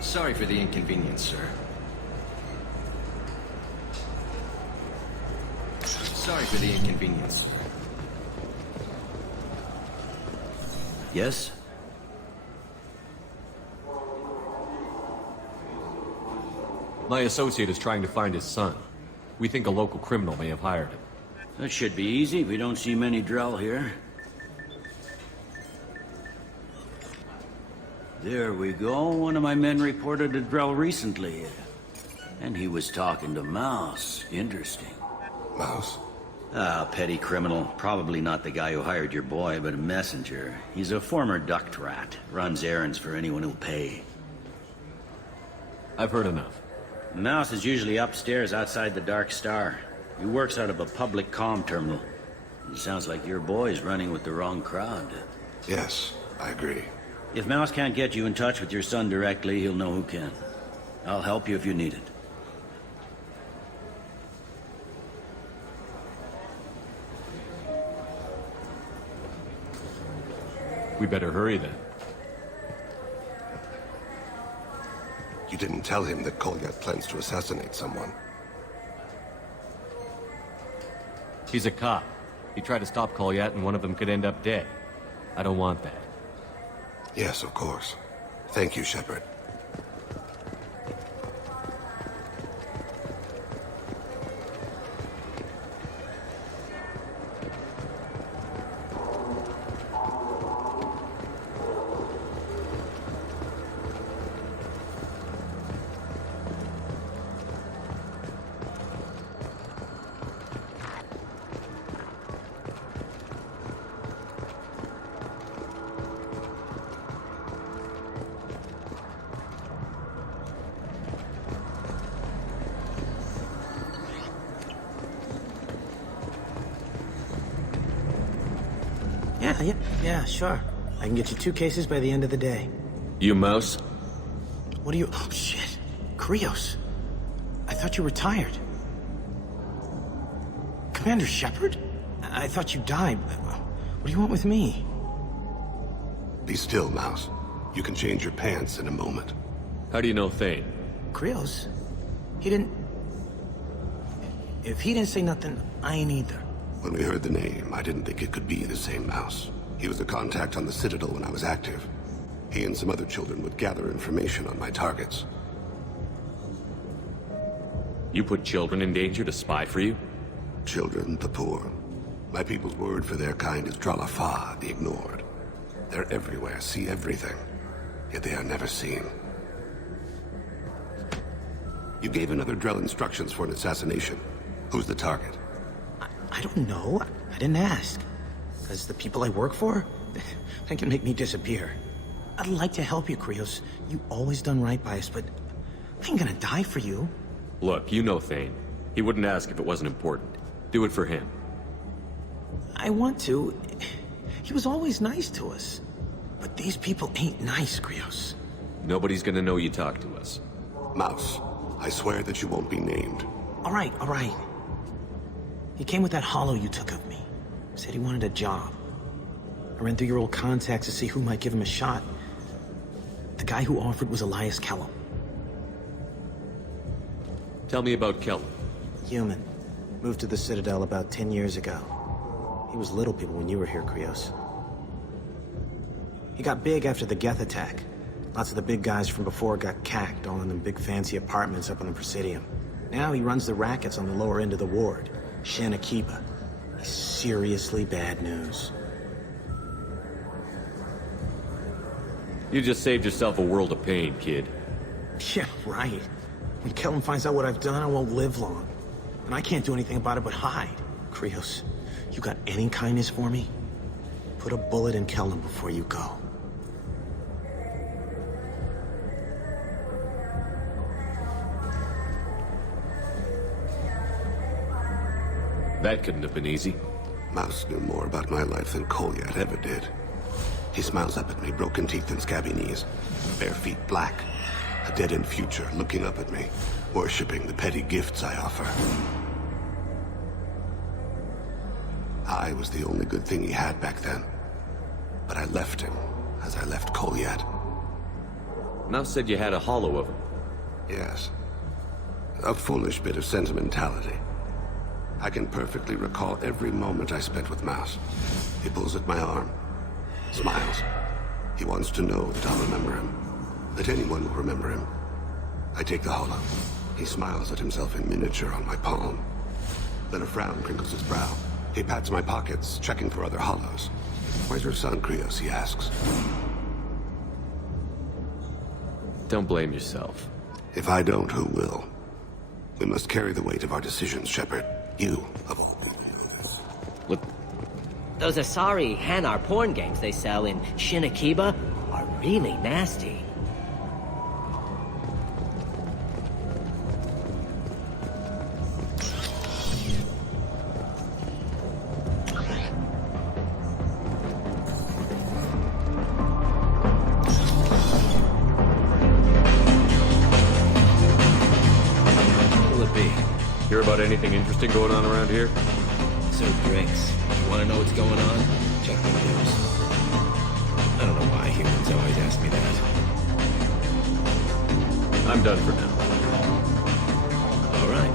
Sorry for the inconvenience, sir. Sorry for the inconvenience. Yes? My associate is trying to find his son. We think a local criminal may have hired him. That should be easy. We don't see many Drell here. There we go. One of my men reported a Drell recently. And he was talking to Mouse. Interesting. Mouse? Ah, petty criminal. Probably not the guy who hired your boy, but a messenger. He's a former duct rat. Runs errands for anyone who'll pay. I've heard enough. Mouse is usually upstairs outside the Dark Star. He works out of a public comm terminal. It sounds like your boy's running with the wrong crowd. Yes, I agree. If Mouse can't get you in touch with your son directly, he'll know who can. I'll help you if you need it. We better hurry then. You didn't tell him that Kolyat plans to assassinate someone. He's a cop. He tried to stop Kolyat and one of them could end up dead. I don't want that. Yes, of course. Thank you, Shepard. Yeah, sure. I can get you 2 cases by the end of the day. You Mouse? What do you... Oh, shit. Krios. I thought you retired. Commander Shepard? I thought you died. What do you want with me? Be still, Mouse. You can change your pants in a moment. How do you know Thane? Krios? He didn't... If he didn't say nothing, I ain't either. When we heard the name, I didn't think it could be the same Mouse. He was a contact on the Citadel when I was active. He and some other children would gather information on my targets. You put children in danger to spy for you? Children, the poor. My people's word for their kind is Tralafa, the ignored. They're everywhere, see everything, yet they are never seen. You gave another Drell instructions for an assassination. Who's the target? I don't know. I didn't ask. Because the people I work for, they can make me disappear. I'd like to help you, Krios. You always done right by us, but I ain't gonna die for you. Look, you know Thane. He wouldn't ask if it wasn't important. Do it for him. I want to. He was always nice to us. But these people ain't nice, Krios. Nobody's gonna know you talked to us. Mouse, I swear that you won't be named. All right. He came with that hollow you took of me. Said he wanted a job. I ran through your old contacts to see who might give him a shot. The guy who offered was Elias Kellum. Tell me about Kellum. Human. Moved to the Citadel about 10 years ago. He was little people when you were here, Krios. He got big after the Geth attack. Lots of the big guys from before got cacked, all in them big fancy apartments up on the Presidium. Now he runs the rackets on the lower end of the ward, Shanakiba. He's seriously bad news. You just saved yourself a world of pain, kid. Yeah, right. When Kellum finds out what I've done, I won't live long. And I can't do anything about it but hide. Krios, you got any kindness for me? Put a bullet in Kellum before you go. That couldn't have been easy. Mouse knew more about my life than Kolyat ever did. He smiles up at me, broken teeth and scabby knees, bare feet black, a dead-end future looking up at me, worshipping the petty gifts I offer. I was the only good thing he had back then, but I left him as I left Kolyat. Mouse said you had a hollow of him. Yes. A foolish bit of sentimentality. I can perfectly recall every moment I spent with Mouse. He pulls at my arm, smiles. He wants to know that I'll remember him, that anyone will remember him. I take the hollow. He smiles at himself in miniature on my palm. Then a frown crinkles his brow. He pats my pockets, checking for other hollows. Where's your son, Krios? He asks. Don't blame yourself. If I don't, who will? We must carry the weight of our decisions, Shepard. You, of all people, know this. Look. Those Asari Hanar porn games they sell in Shinakiba are really nasty. Hear about anything interesting going on around here? So drinks. You want to know what's going on? Check the news. I don't know why humans always ask me that. I'm done for now. All right.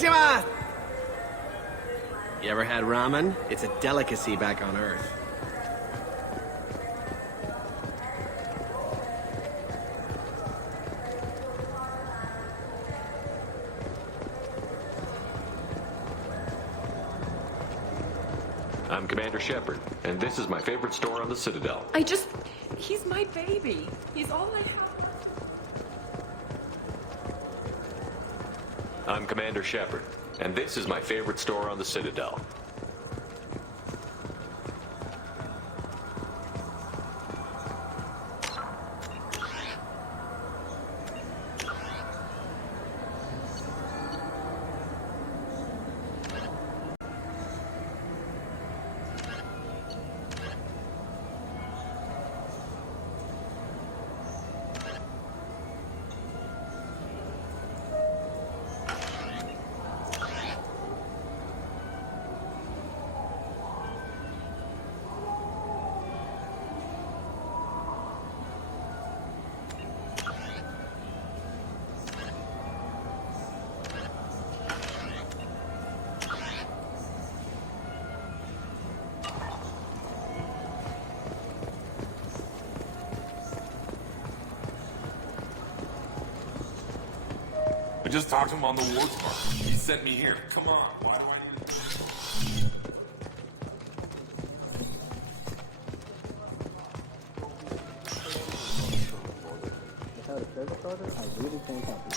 Irashimasu! You ever had ramen? It's a delicacy back on Earth. I'm Commander Shepard, and this is my favorite store on the Citadel. He's my baby. He's all I have. I'm Commander Shepard, and this is my favorite store on the Citadel. I just talked to him on the war car. He sent me here. Come on, why do I need this? Without a service order, I really can't help you.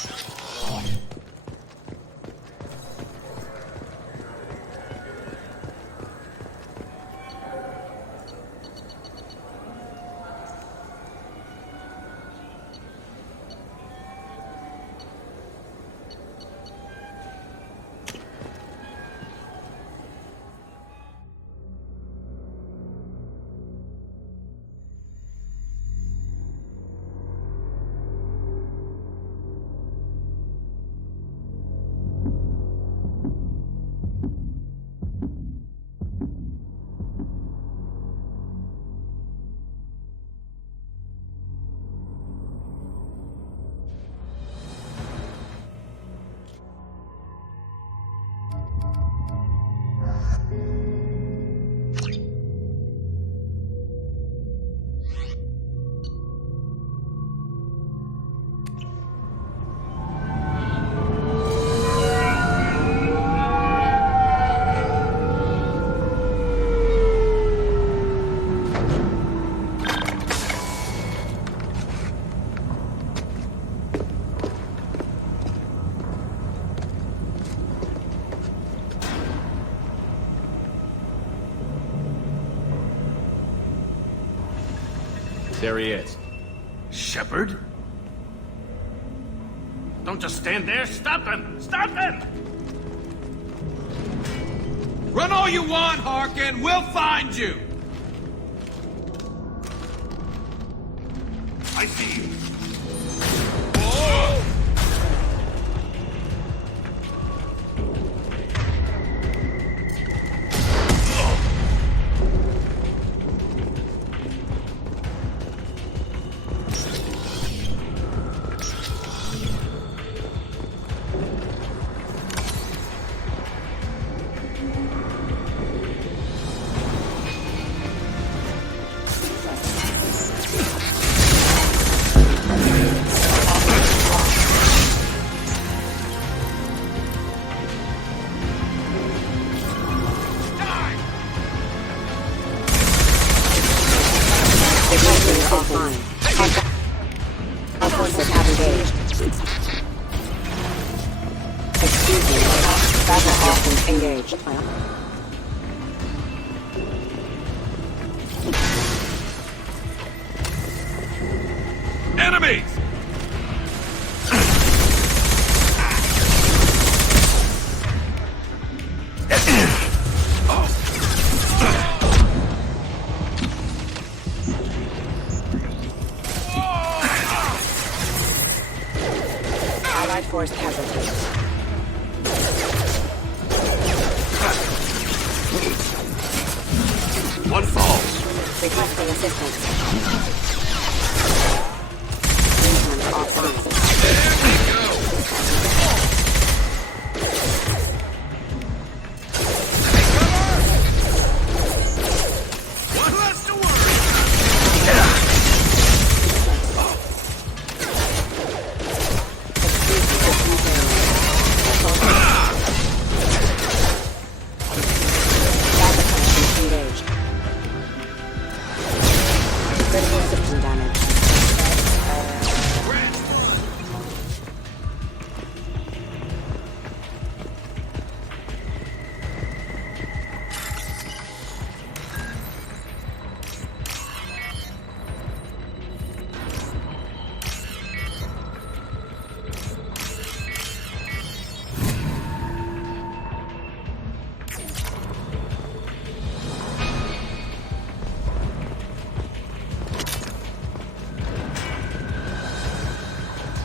There he is. Shepard? Don't just stand there. Stop him! Stop him! Run all you want, Harkin. We'll find you. I see you. Oh! Enemies! Allied force casualties. One falls. Requesting assistance. Movement off. There we go.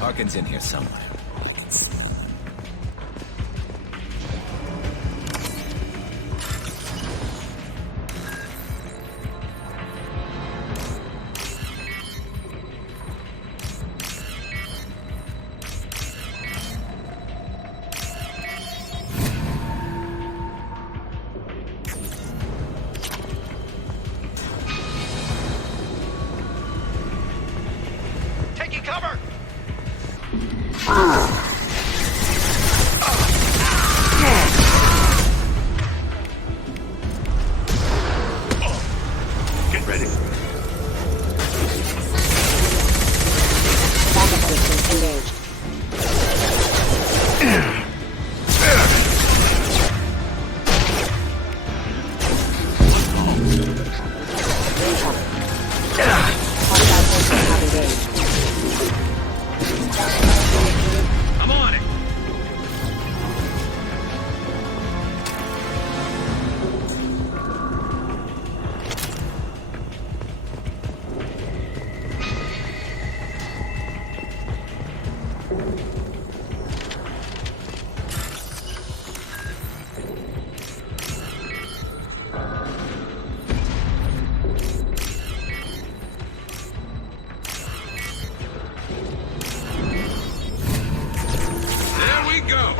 Harkin's in here somewhere. Taking cover! Get ready. I'm on it! There we go!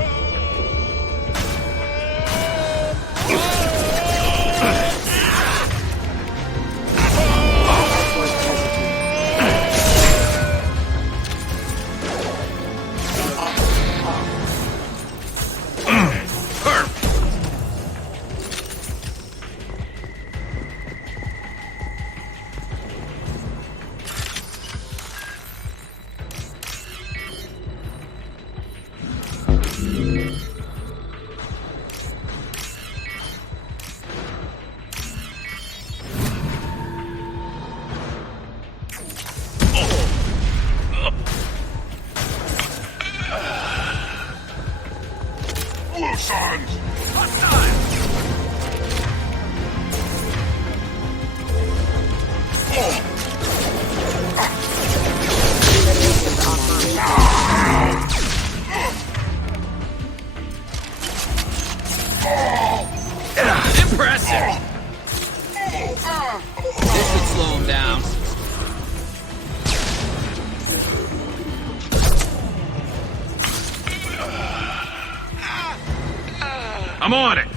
Impressive! This should slow him down. I'm on it!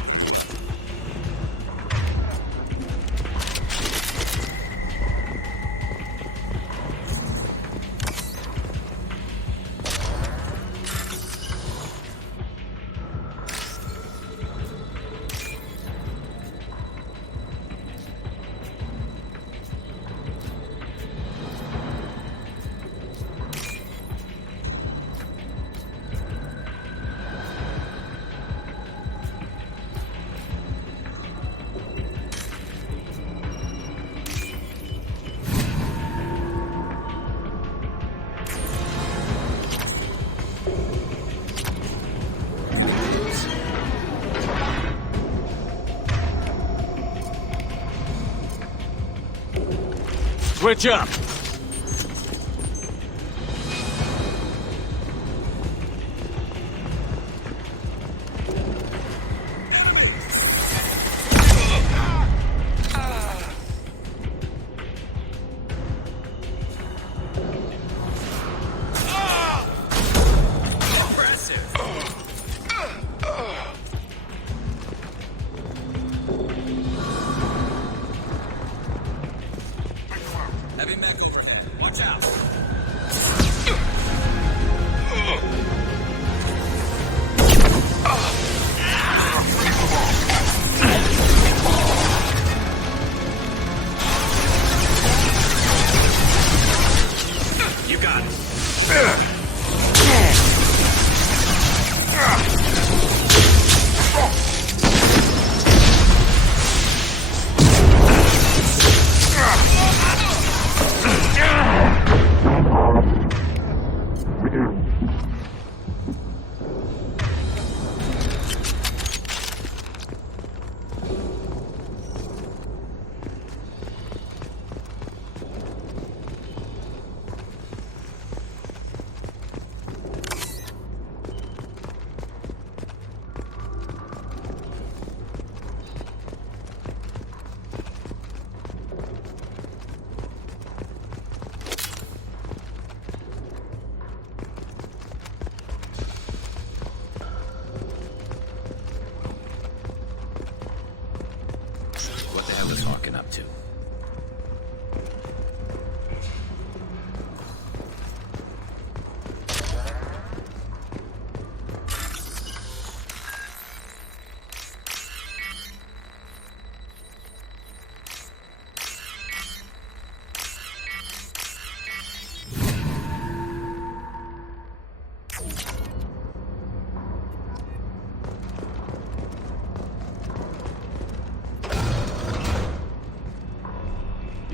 Switch up! Heavy mech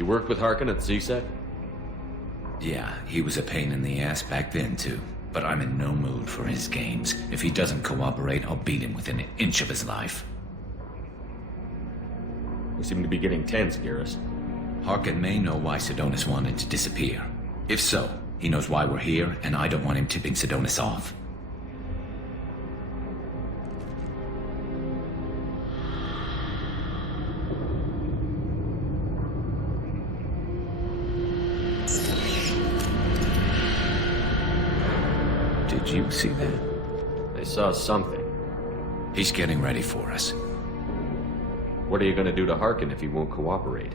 You worked with Harkin at CSEC? Yeah, he was a pain in the ass back then, too. But I'm in no mood for his games. If he doesn't cooperate, I'll beat him within an inch of his life. We seem to be getting tense, Garrus. Harkin may know why Sidonis wanted to disappear. If so, he knows why we're here, and I don't want him tipping Sidonis off. Did you see that? I saw something. He's getting ready for us. What are you gonna do to Harkin if he won't cooperate?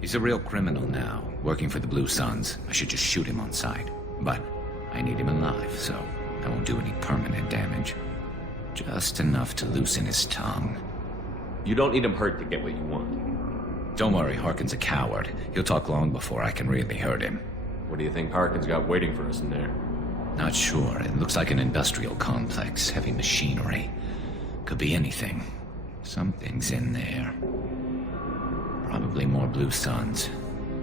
He's a real criminal now, working for the Blue Suns. I should just shoot him on sight. But I need him alive, so I won't do any permanent damage. Just enough to loosen his tongue. You don't need him hurt to get what you want. Don't worry, Harkin's a coward. He'll talk long before I can really hurt him. What do you think Harkin's got waiting for us in there? Not sure. It looks like an industrial complex, heavy machinery. Could be anything. Something's in there. Probably more Blue Suns.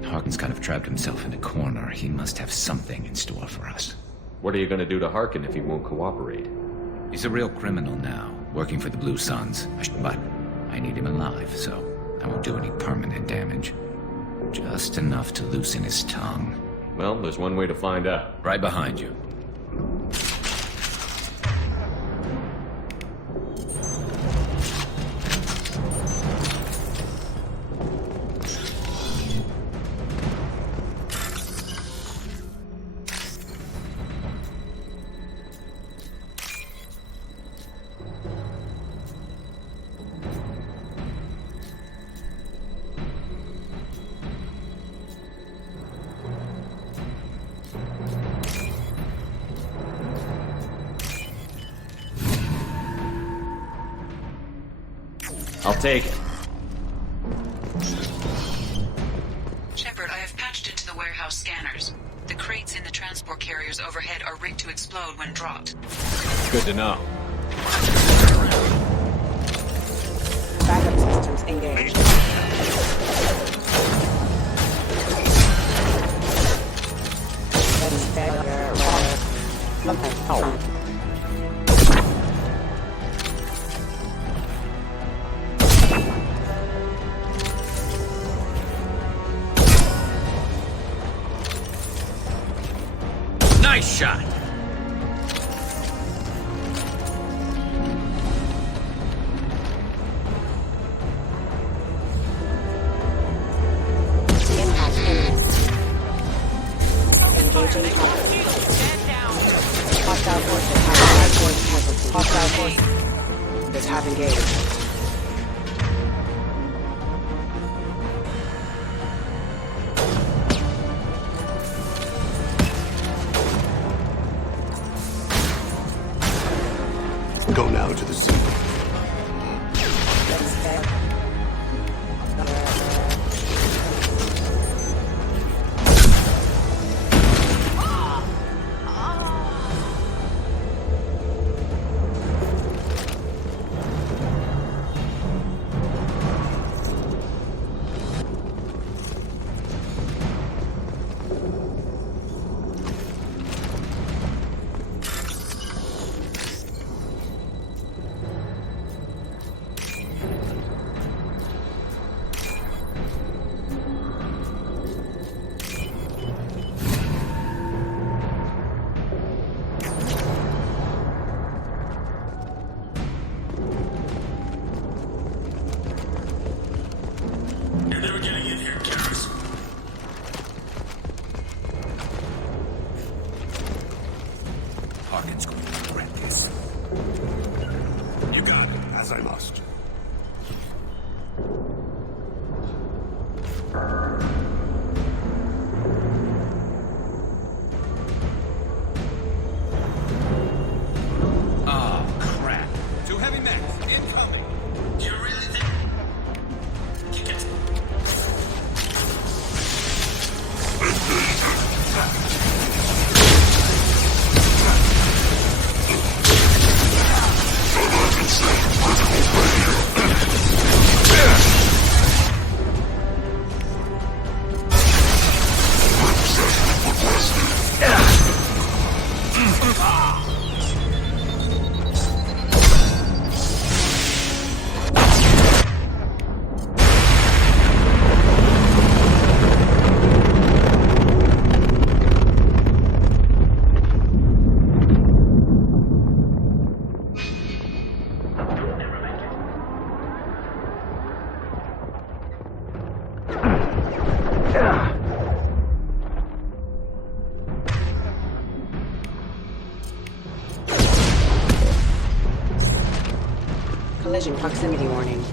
Harkin's kind of trapped himself in a corner. He must have something in store for us. What are you gonna do to Harkin if he won't cooperate? He's a real criminal now, working for the Blue Suns. But I need him alive, so I won't do any permanent damage. Just enough to loosen his tongue. Well, there's one way to find out. Right behind you. I'll take it. Shepard, I have patched into the warehouse scanners. The crates in the transport carriers overhead are rigged to explode when dropped. Good to know. Backup systems engaged. Nice shot! Have engaged. Go now to the sea. Harkin's going to regret this. You got it, as I must. Oh, crap. Two heavy mechs, incoming. Do you really think... Kick it. Critical collision proximity warning.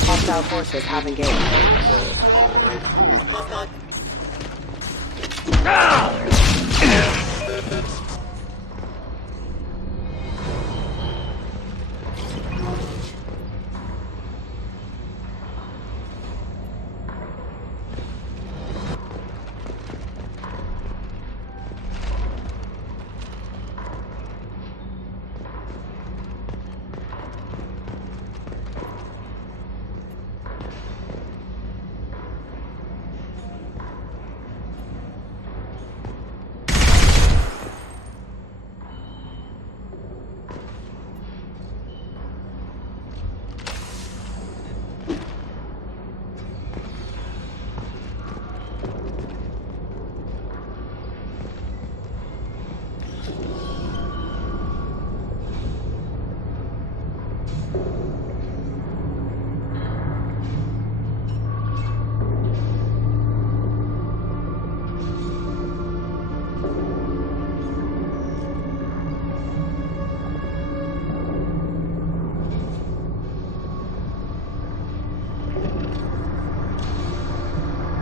Hostile forces have engaged.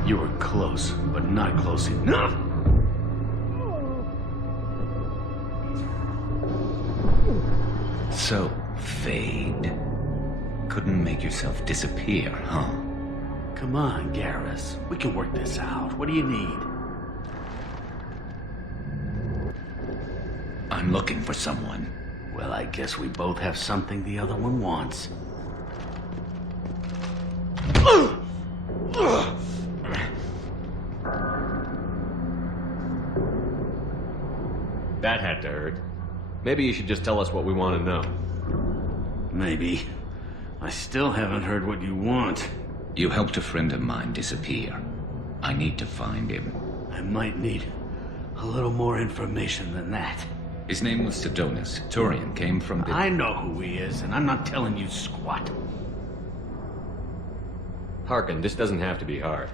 You were close, but not close enough. So, Fade. Couldn't make yourself disappear, huh? Come on, Garrus. We can work this out. What do you need? I'm looking for someone. Well, I guess we both have something the other one wants. That had to hurt. Maybe you should just tell us what we want to know. Maybe. I still haven't heard what you want. You helped a friend of mine disappear. I need to find him. I might need a little more information than that. His name was Sidonus. Turian came from the... I know who he is, and I'm not telling you squat. Harkin, this doesn't have to be hard.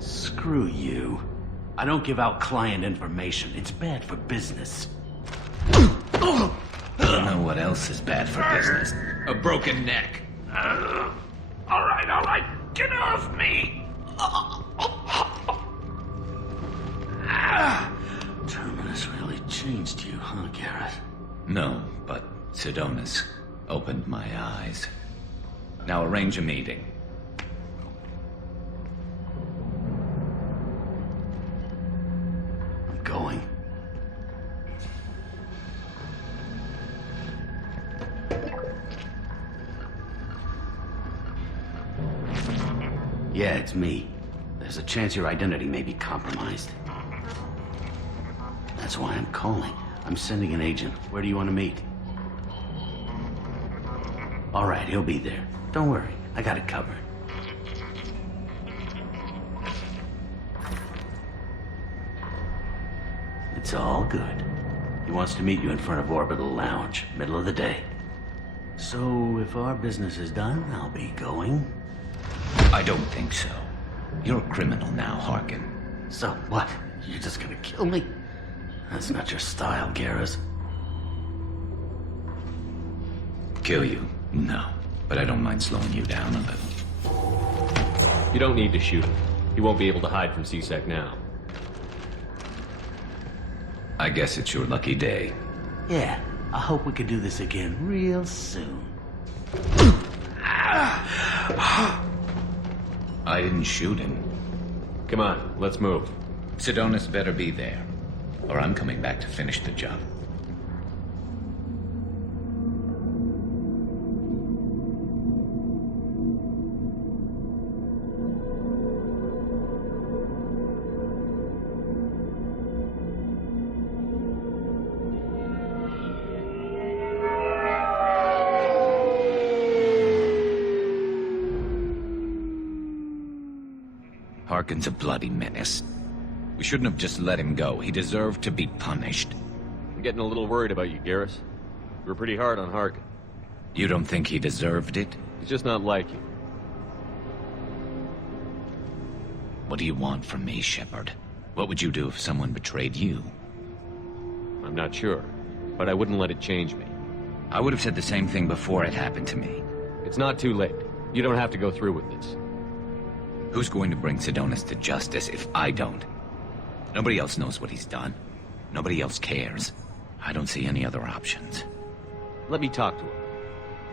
Screw you. I don't give out client information. It's bad for business. You know what else is bad for business? A broken neck. All right. Get off me! Terminus really changed you, huh, Garrett? No, but Sidonus opened my eyes. Now arrange a meeting. I'm going. Yeah, it's me. There's a chance your identity may be compromised. That's why I'm calling. I'm sending an agent. Where do you want to meet? All right, he'll be there. Don't worry, I got it covered. It's all good. He wants to meet you in front of Orbital Lounge, middle of the day. So, if our business is done, I'll be going. I don't think so. You're a criminal now, Harkin. So what? You're just gonna kill me? That's not your style, Garrus. Kill you? No. But I don't mind slowing you down a little. You don't need to shoot him. He won't be able to hide from C-Sec now. I guess it's your lucky day. Yeah, I hope we can do this again real soon. I didn't shoot him. Come on, let's move. Sidonus better be there, or I'm coming back to finish the job. Harkin's a bloody menace. We shouldn't have just let him go. He deserved to be punished. I'm getting a little worried about you, Garrus. You were pretty hard on Harkin. You don't think he deserved it? He's just not like you. What do you want from me, Shepard? What would you do if someone betrayed you? I'm not sure, but I wouldn't let it change me. I would have said the same thing before it happened to me. It's not too late. You don't have to go through with this. Who's going to bring Sedonis to justice if I don't? Nobody else knows what he's done. Nobody else cares. I don't see any other options. Let me talk to him.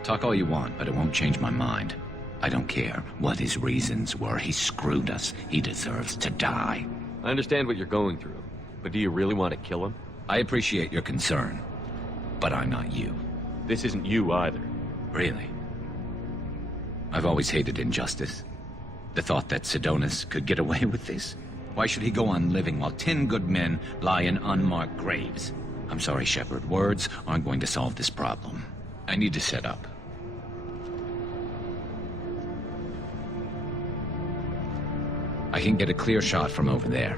Talk all you want, but it won't change my mind. I don't care what his reasons were. He screwed us. He deserves to die. I understand what you're going through, but do you really want to kill him? I appreciate your concern, but I'm not you. This isn't you either. Really? I've always hated injustice. The thought that Sedonis could get away with this. Why should he go on living while 10 good men lie in unmarked graves? I'm sorry, Shepard. Words aren't going to solve this problem. I need to set up. I can get a clear shot from over there.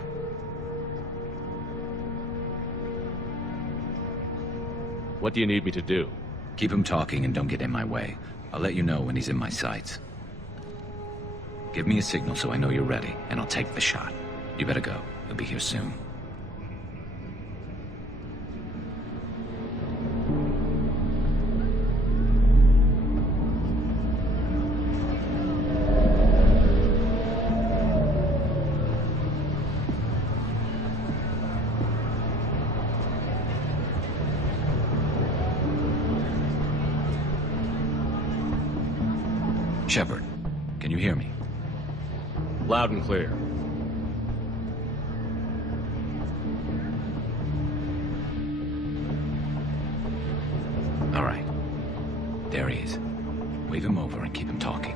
What do you need me to do? Keep him talking and don't get in my way. I'll let you know when he's in my sights. Give me a signal so I know you're ready, and I'll take the shot. You better go. He'll be here soon. Shepard, can you hear me? Loud and clear. All right. There he is. Wave him over and keep him talking.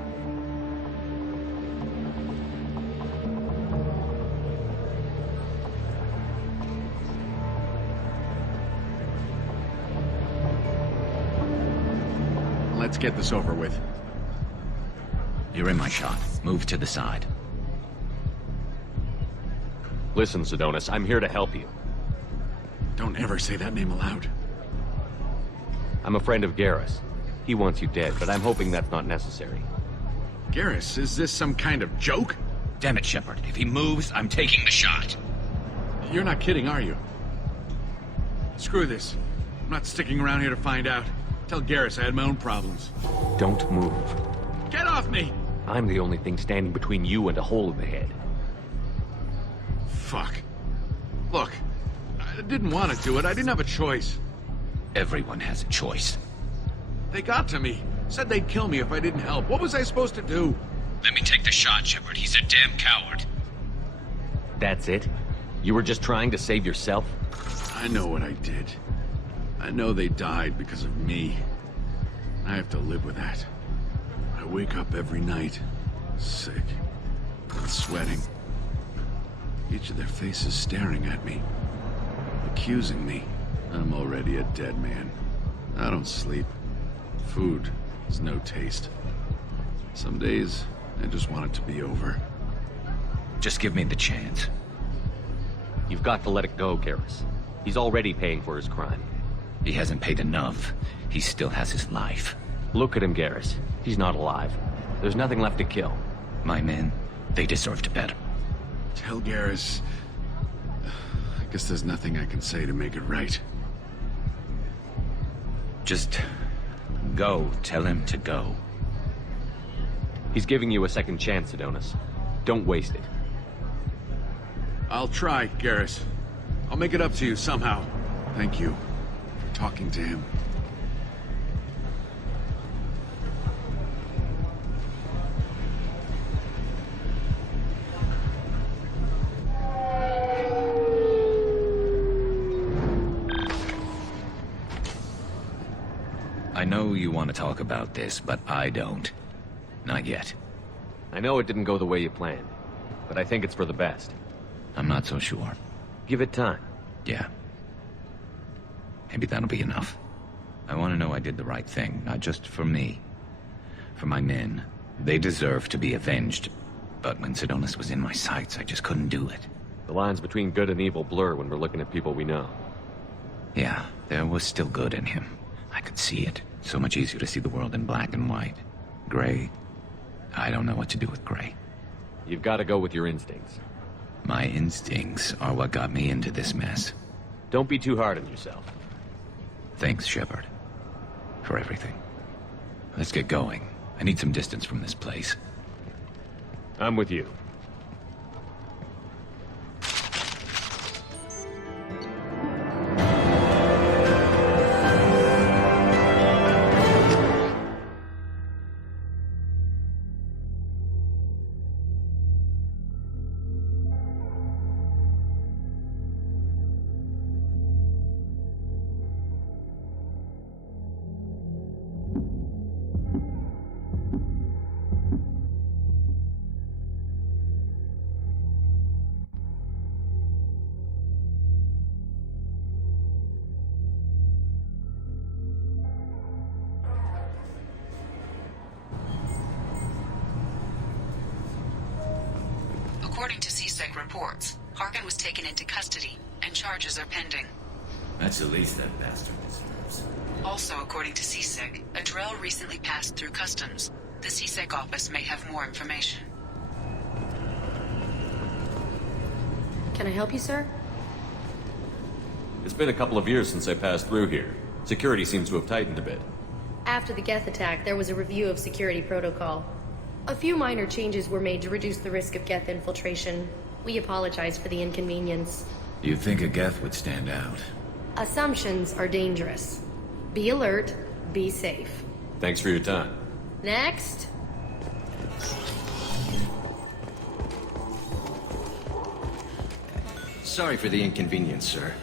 Let's get this over with. You're in my shot. Move to the side. Listen, Sedonis, I'm here to help you. Don't ever say that name aloud. I'm a friend of Garrus. He wants you dead, but I'm hoping that's not necessary. Garrus, is this some kind of joke? Damn it, Shepard. If he moves, I'm taking the shot. You're not kidding, are you? Screw this. I'm not sticking around here to find out. Tell Garrus I had my own problems. Don't move. Get off me! I'm the only thing standing between you and a hole in the head. Fuck. Look, I didn't want to do it. I didn't have a choice. Everyone has a choice. They got to me. Said they'd kill me if I didn't help. What was I supposed to do? Let me take the shot, Shepard. He's a damn coward. That's it? You were just trying to save yourself? I know what I did. I know they died because of me. I have to live with that. I wake up every night, sick, and sweating. Each of their faces staring at me, accusing me. I'm already a dead man. I don't sleep. Food has no taste. Some days, I just want it to be over. Just give me the chance. You've got to let it go, Garrus. He's already paying for his crime. He hasn't paid enough. He still has his life. Look at him, Garrus. He's not alive. There's nothing left to kill. My men, they deserve to better. Tell Garrus... I guess there's nothing I can say to make it right. Just... go. Tell him to go. He's giving you a second chance, Sedonis. Don't waste it. I'll try, Garrus. I'll make it up to you somehow. Thank you for talking to him. I know you want to talk about this, but I don't. Not yet. I know it didn't go the way you planned, but I think it's for the best. I'm not so sure. Give it time. Yeah. Maybe that'll be enough. I want to know I did the right thing, not just for me. For my men. They deserve to be avenged. But when Sedonis was in my sights, I just couldn't do it. The lines between good and evil blur when we're looking at people we know. Yeah, there was still good in him. I could see it. So much easier to see the world in black and white. Gray. I don't know what to do with gray. You've got to go with your instincts. My instincts are what got me into this mess. Don't be too hard on yourself. Thanks, Shepard. For everything. Let's get going. I need some distance from this place. I'm with you. According to CSEC reports, Harkin was taken into custody, and charges are pending. That's the least that bastard deserves. Also, according to CSEC, a Drell recently passed through customs. The CSEC office may have more information. Can I help you, sir? It's been a couple of years since I passed through here. Security seems to have tightened a bit. After the Geth attack, there was a review of security protocol. A few minor changes were made to reduce the risk of Geth infiltration. We apologize for the inconvenience. You'd think a Geth would stand out. Assumptions are dangerous. Be alert, be safe. Thanks for your time. Next. Sorry for the inconvenience, sir.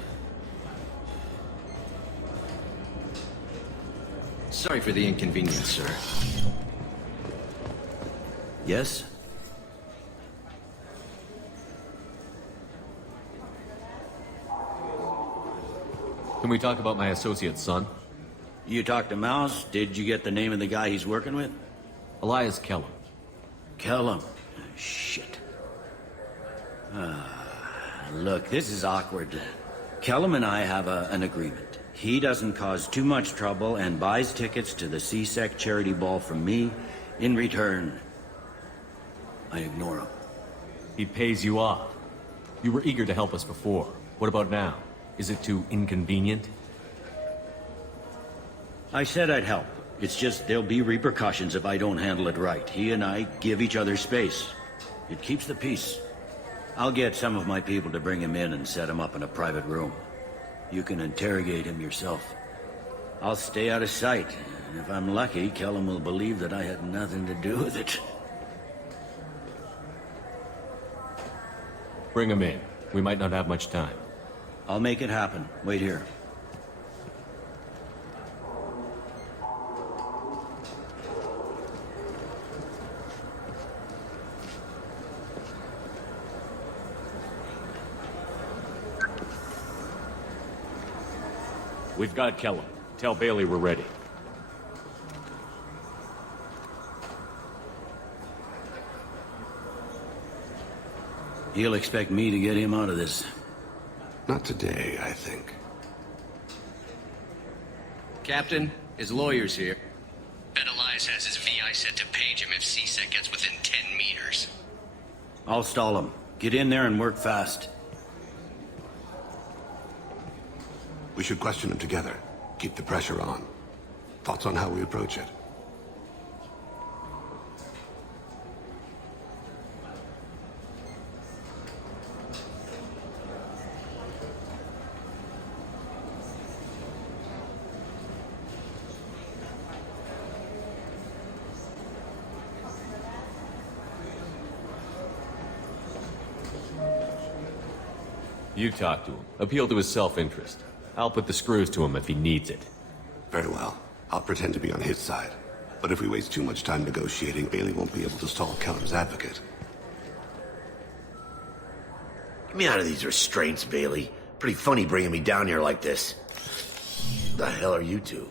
Sorry for the inconvenience, sir. Yes? Can we talk about my associate's son? You talked to Mouse? Did you get the name of the guy he's working with? Elias Kellum. Kellum? Shit. Look, this is awkward. Kellum and I have an agreement. He doesn't cause too much trouble and buys tickets to the CSEC charity ball from me. In return, I ignore him. He pays you off. You were eager to help us before. What about now? Is it too inconvenient? I said I'd help. It's just there'll be repercussions if I don't handle it right. He and I give each other space. It keeps the peace. I'll get some of my people to bring him in and set him up in a private room. You can interrogate him yourself. I'll stay out of sight. And if I'm lucky, Kellum will believe that I had nothing to do with it. Bring him in. We might not have much time. I'll make it happen. Wait here. We've got Kellum. Tell Bailey we're ready. He'll expect me to get him out of this. Not today, I think. Captain, his lawyer's here. Bet Elias has his VI set to page him if CSEC gets within 10 meters. I'll stall him. Get in there and work fast. We should question him together. Keep the pressure on. Thoughts on how we approach it? You talk to him. Appeal to his self-interest. I'll put the screws to him if he needs it. Very well. I'll pretend to be on his side. But if we waste too much time negotiating, Bailey won't be able to stall Kellum's advocate. Get me out of these restraints, Bailey. Pretty funny bringing me down here like this. The hell are you two?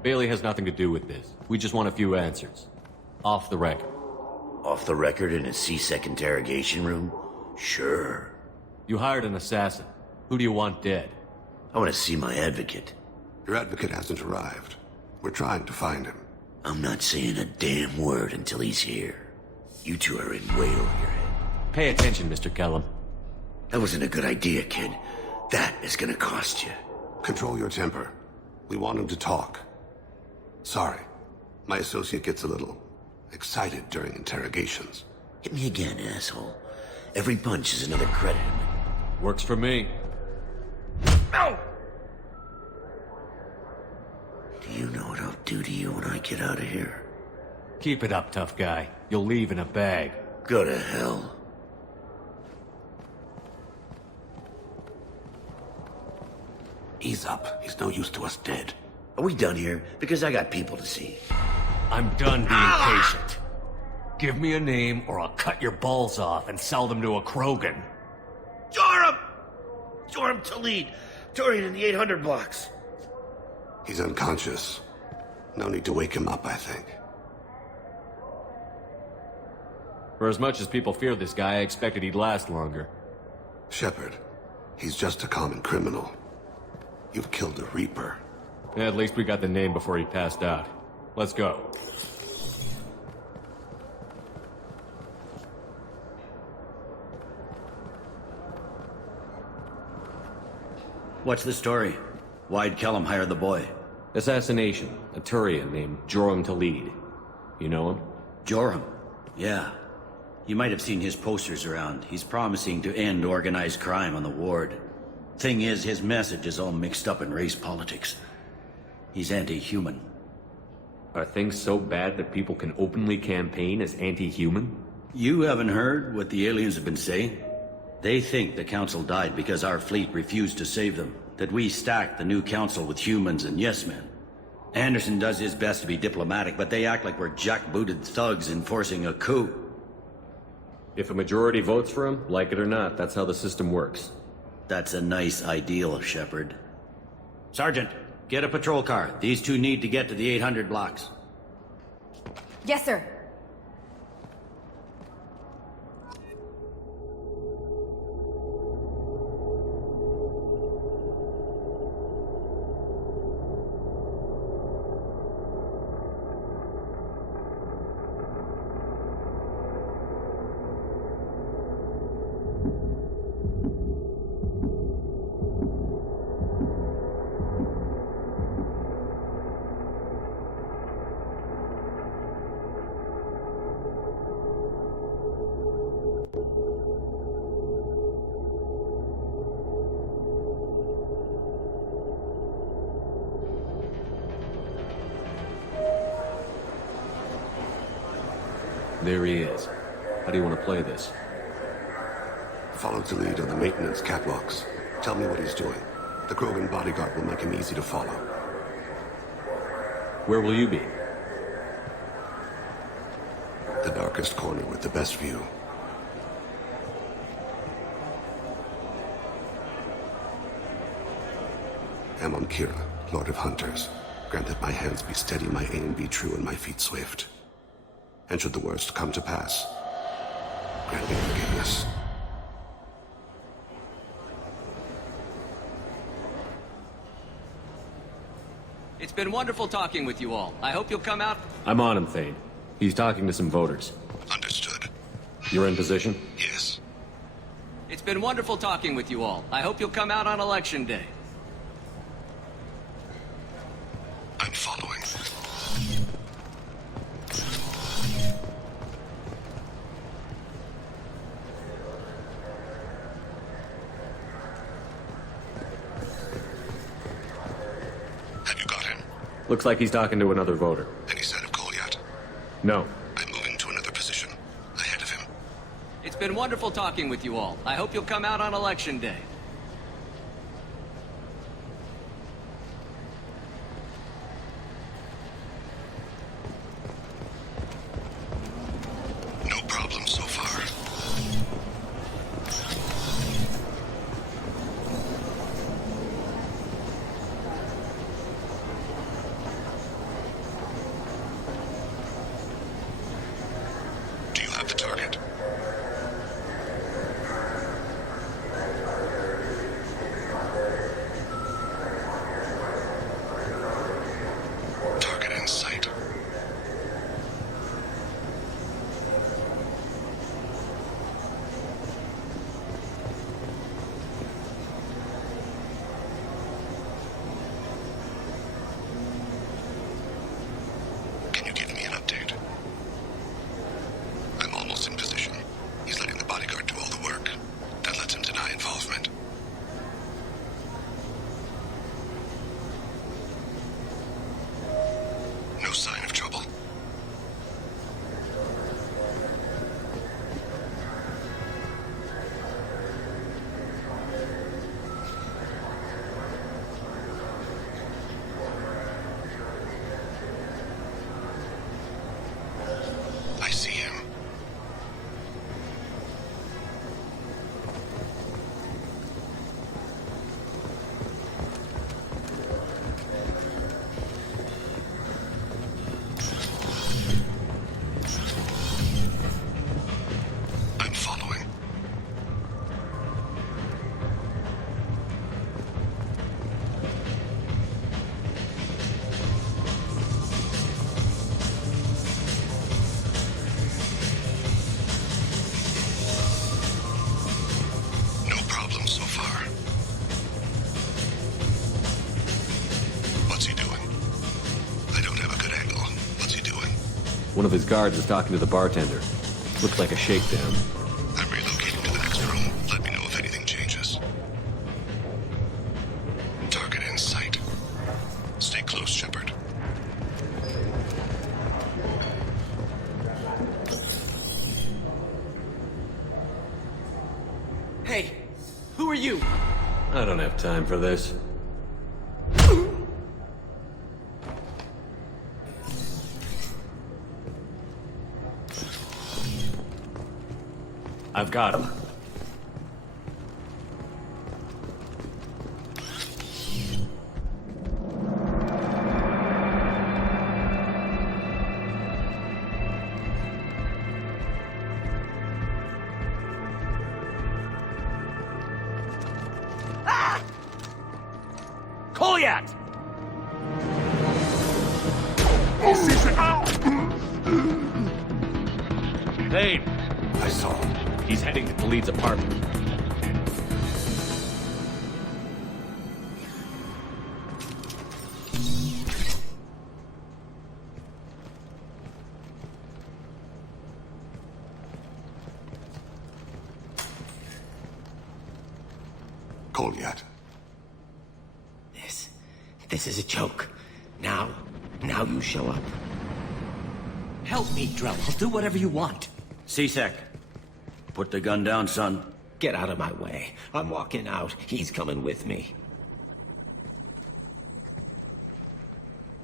Bailey has nothing to do with this. We just want a few answers. Off the record. Off the record in a CSEC interrogation room? Sure. You hired an assassin. Who do you want dead? I want to see my advocate. Your advocate hasn't arrived. We're trying to find him. I'm not saying a damn word until he's here. You two are in way over your head. Pay attention, Mr. Kellum. That wasn't a good idea, kid. That is gonna cost you. Control your temper. We want him to talk. Sorry. My associate gets a little excited during interrogations. Hit me again, asshole. Every punch is another credit. Works for me. No! Do you know what I'll do to you when I get out of here? Keep it up, tough guy. You'll leave in a bag. Go to hell. Ease up. He's no use to us dead. Are we done here? Because I got people to see. I'm done being patient. Give me a name or I'll cut your balls off and sell them to a Krogan. Joram! Joram Talid. Turian in the 800 blocks. He's unconscious. No need to wake him up, I think. For as much as people fear this guy, I expected he'd last longer. Shepard, he's just a common criminal. You've killed a Reaper. At least we got the name before he passed out. Let's go. What's the story? Why'd Kellum hire the boy? Assassination. A Turian named Joram Talid. You know him? Joram? Yeah. You might have seen his posters around. He's promising to end organized crime on the ward. Thing is, his message is all mixed up in race politics. He's anti-human. Are things so bad that people can openly campaign as anti-human? You haven't heard what the aliens have been saying? They think the Council died because our fleet refused to save them. That we stacked the new Council with humans and yes-men. Anderson does his best to be diplomatic, but they act like we're jackbooted thugs enforcing a coup. If a majority votes for him, like it or not, that's how the system works. That's a nice ideal, Shepard. Sergeant, get a patrol car. These two need to get to the 800 blocks. Yes, sir. There he is. How do you want to play this? Follow the lead on the maintenance catwalks. Tell me what he's doing. The Krogan bodyguard will make him easy to follow. Where will you be? The darkest corner with the best view. Amon Kira, Lord of Hunters. Grant that my hands be steady, my aim be true, and my feet swift. And should the worst come to pass, grant me forgiveness. It's been wonderful talking with you all. I hope you'll come out. I'm on him, Thane. He's talking to some voters. Understood. You're in position? Yes. It's been wonderful talking with you all. I hope you'll come out on Election Day. I'm following. Have you got him? Looks like he's talking to another voter. Any sign of call yet? No. I'm moving to another position. Ahead of him. It's been wonderful talking with you all. I hope you'll come out on Election Day. No problem so far. Do you have the target? One of his guards is talking to the bartender. Looks like a shakedown. I'm relocating to the next room. Let me know if anything changes. Target in sight. Stay close, Shepard. Hey, who are you? I don't have time for this. I've got him. Kolyat! Hey! I saw him. He's heading to Khalid's apartment. Kolyat. This is a joke. Now you show up. Help me, Drell. I'll do whatever you want. C-Sec. Put the gun down, son. Get out of my way. I'm walking out. He's coming with me.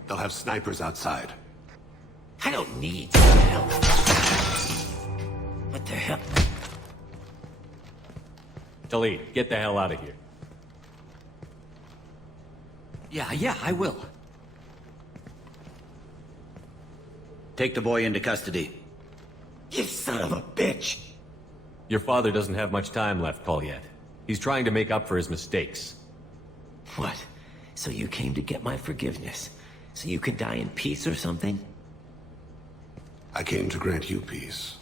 They'll have snipers outside. I don't need some help. What the hell? Khalid, get the hell out of here. Yeah, I will. Take the boy into custody. You son of a bitch! Your father doesn't have much time left, Kolyat. He's trying to make up for his mistakes. What? So you came to get my forgiveness? So you can die in peace or something? I came to grant you peace.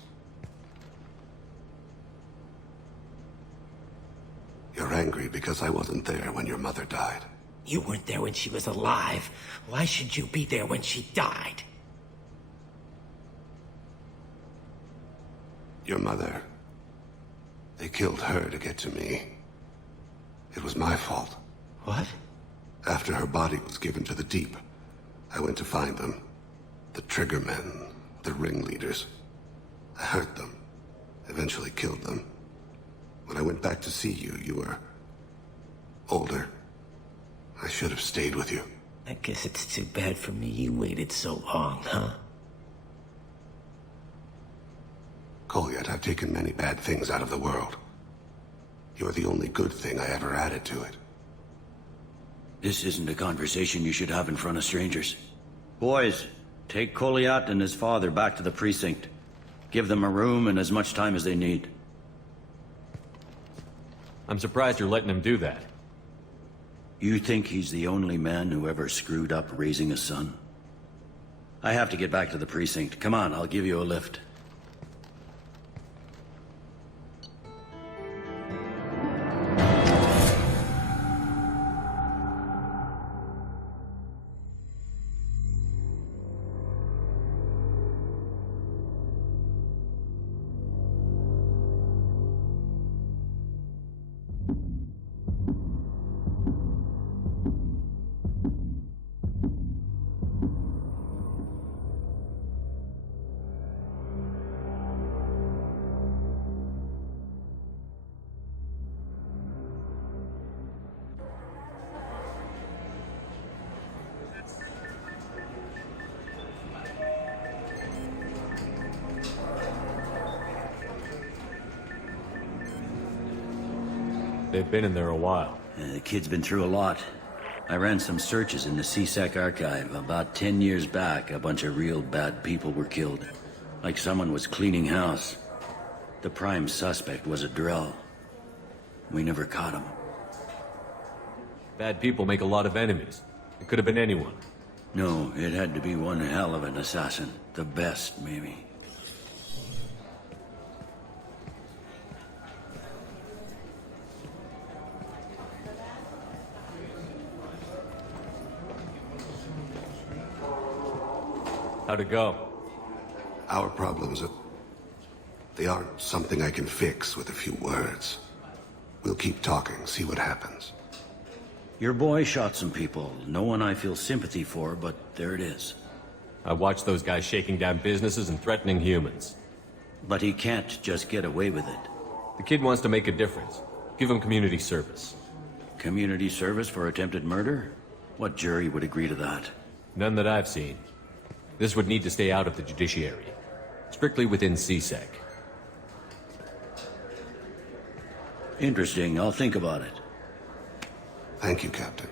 You're angry because I wasn't there when your mother died. You weren't there when she was alive. Why should you be there when she died? Your mother. They killed her to get to me. It was my fault. What? After her body was given to the deep, I went to find them. The triggermen, the ringleaders. I hurt them. Eventually killed them. When I went back to see you, you were older. I should have stayed with you. I guess it's too bad for me you waited so long, huh? Kolyat, I've taken many bad things out of the world. You're the only good thing I ever added to it. This isn't a conversation you should have in front of strangers. Boys, take Kolyat and his father back to the precinct. Give them a room and as much time as they need. I'm surprised you're letting him do that. You think he's the only man who ever screwed up raising a son? I have to get back to the precinct. Come on, I'll give you a lift. They've been in there a while. The kid's been through a lot. I ran some searches in the C-Sec archive. About 10 years back, a bunch of real bad people were killed. Like someone was cleaning house. The prime suspect was a Drell. We never caught him. Bad people make a lot of enemies. It could have been anyone. No, it had to be one hell of an assassin. The best, maybe. How'd it go? Our problems they aren't something I can fix with a few words. We'll keep talking, see what happens. Your boy shot some people. No one I feel sympathy for, but there it is. I watched those guys shaking down businesses and threatening humans. But he can't just get away with it. The kid wants to make a difference. Give him community service. Community service for attempted murder? What jury would agree to that? None that I've seen. This would need to stay out of the judiciary. Strictly within CSEC. Interesting. I'll think about it. Thank you, Captain.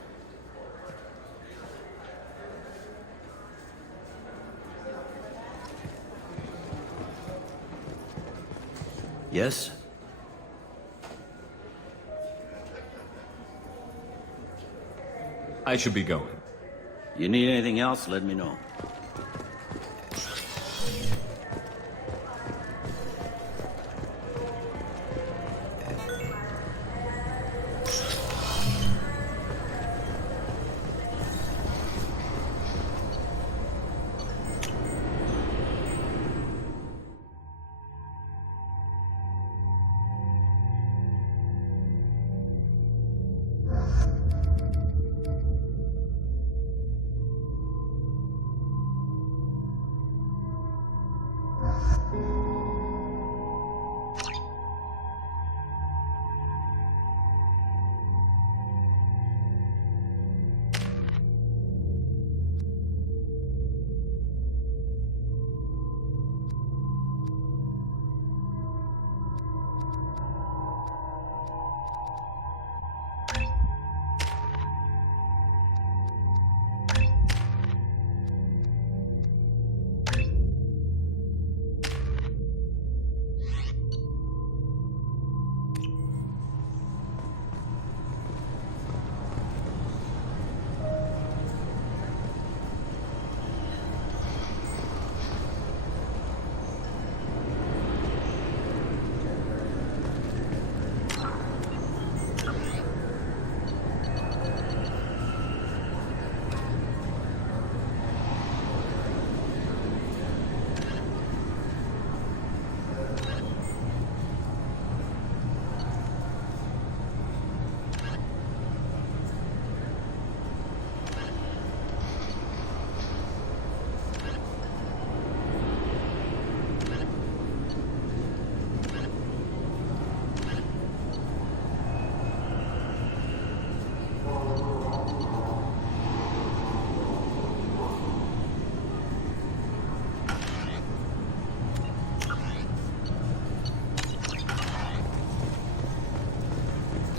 Yes? I should be going. You need anything else, let me know.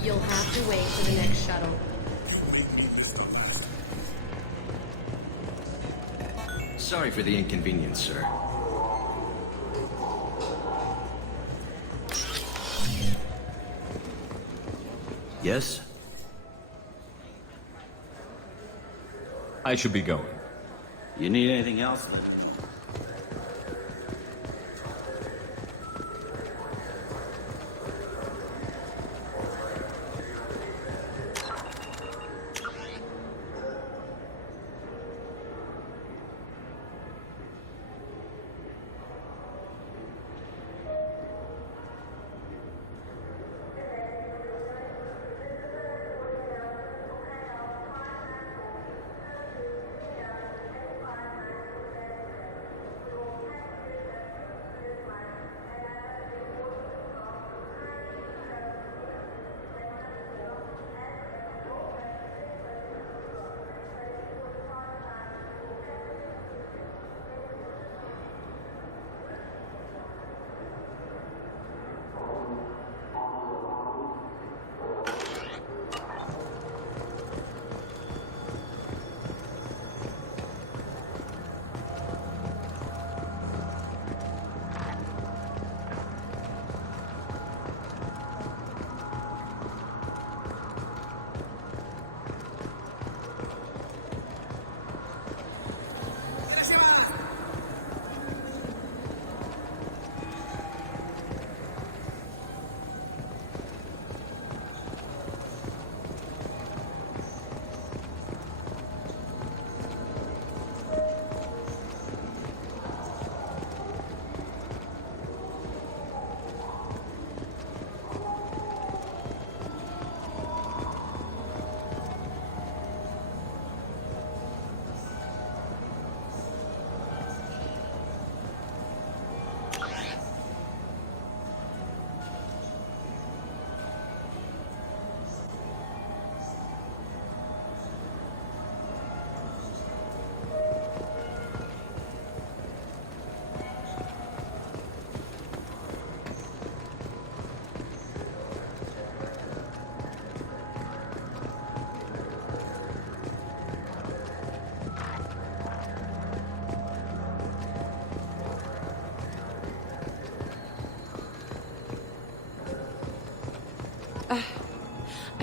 You'll have to wait for the next shuttle. Sorry for the inconvenience, sir. Yes? I should be going. You need anything else?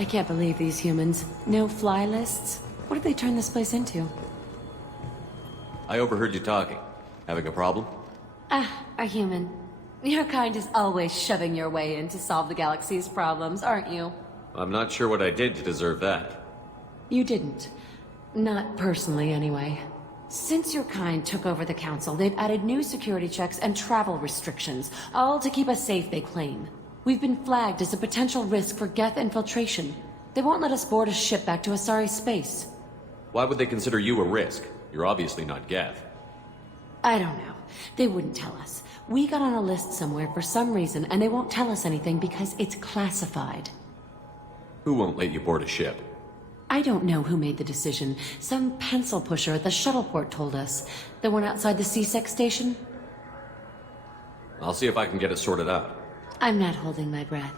I can't believe these humans. No fly lists? What did they turn this place into? I overheard you talking. Having a problem? A human. Your kind is always shoving your way in to solve the galaxy's problems, aren't you? I'm not sure what I did to deserve that. You didn't. Not personally, anyway. Since your kind took over the council, they've added new security checks and travel restrictions, all to keep us safe, they claim. We've been flagged as a potential risk for Geth infiltration. They won't let us board a ship back to Asari space. Why would they consider you a risk? You're obviously not Geth. I don't know. They wouldn't tell us. We got on a list somewhere for some reason, and they won't tell us anything because it's classified. Who won't let you board a ship? I don't know who made the decision. Some pencil pusher at the shuttleport told us. The one outside the C-Sec station? I'll see if I can get it sorted out. I'm not holding my breath.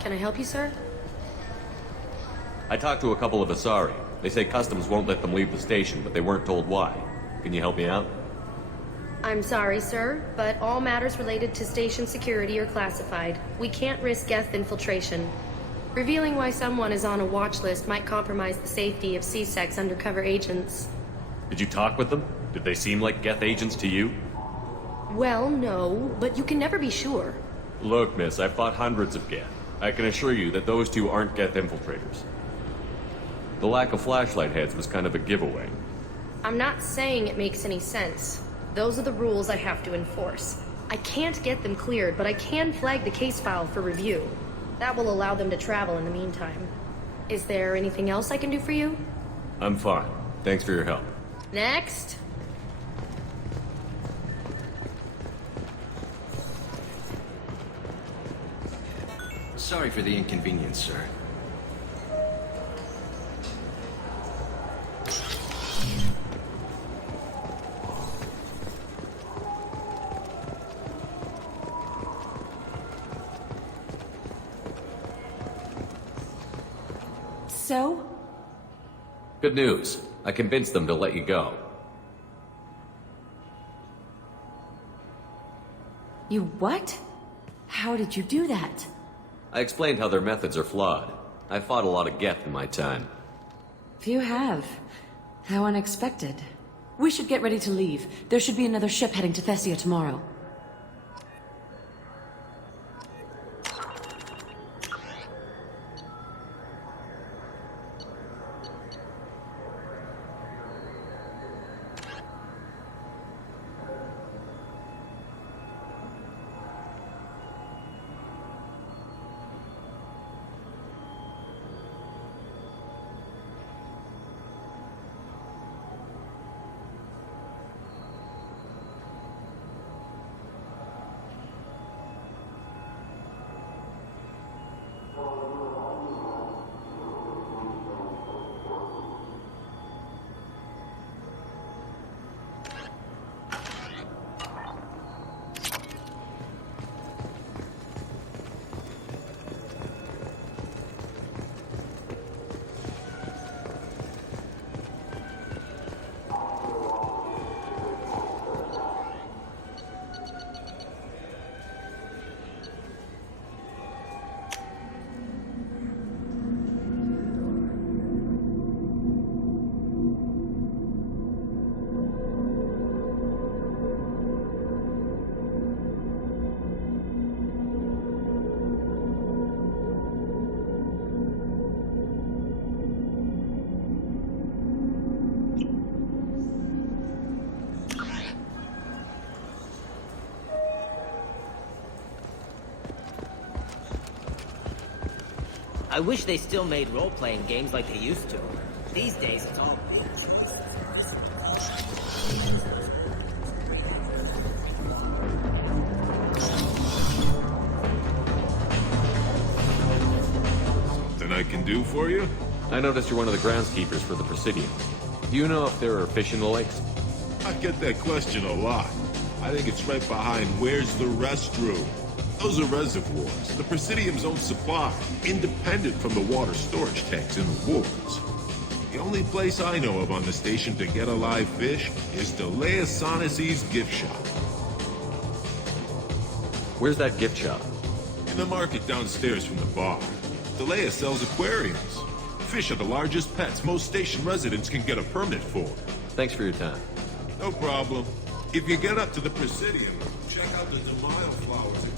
Can I help you, sir? I talked to a couple of Asari. They say customs won't let them leave the station, but they weren't told why. Can you help me out? I'm sorry, sir, but all matters related to station security are classified. We can't risk Geth infiltration. Revealing why someone is on a watch list might compromise the safety of C-Sec's undercover agents. Did you talk with them? Did they seem like Geth agents to you? Well, no, but you can never be sure. Look, miss, I've fought hundreds of Geth. I can assure you that those two aren't Geth infiltrators. The lack of flashlight heads was kind of a giveaway. I'm not saying it makes any sense. Those are the rules I have to enforce. I can't get them cleared, but I can flag the case file for review. That will allow them to travel in the meantime. Is there anything else I can do for you? I'm fine. Thanks for your help. Next! Sorry for the inconvenience, sir. So? Good news. I convinced them to let you go. You what? How did you do that? I explained how their methods are flawed. I fought a lot of Geth in my time. You have. How unexpected. We should get ready to leave. There should be another ship heading to Thessia tomorrow. I wish they still made role-playing games like they used to. These days, it's all big. Something I can do for you? I noticed you're one of the groundskeepers for the Presidium. Do you know if there are fish in the lakes? I get that question a lot. I think it's right behind Where's the Restroom? Those are reservoirs, the Presidium's own supply, independent from the water storage tanks in the woods. The only place I know of on the station to get a live fish is Delea Sonesi's gift shop. Where's that gift shop? In the market downstairs from the bar. Delea sells aquariums. Fish are the largest pets most station residents can get a permit for. Thanks for your time. No problem. If you get up to the Presidium, check out the DeMille flowers.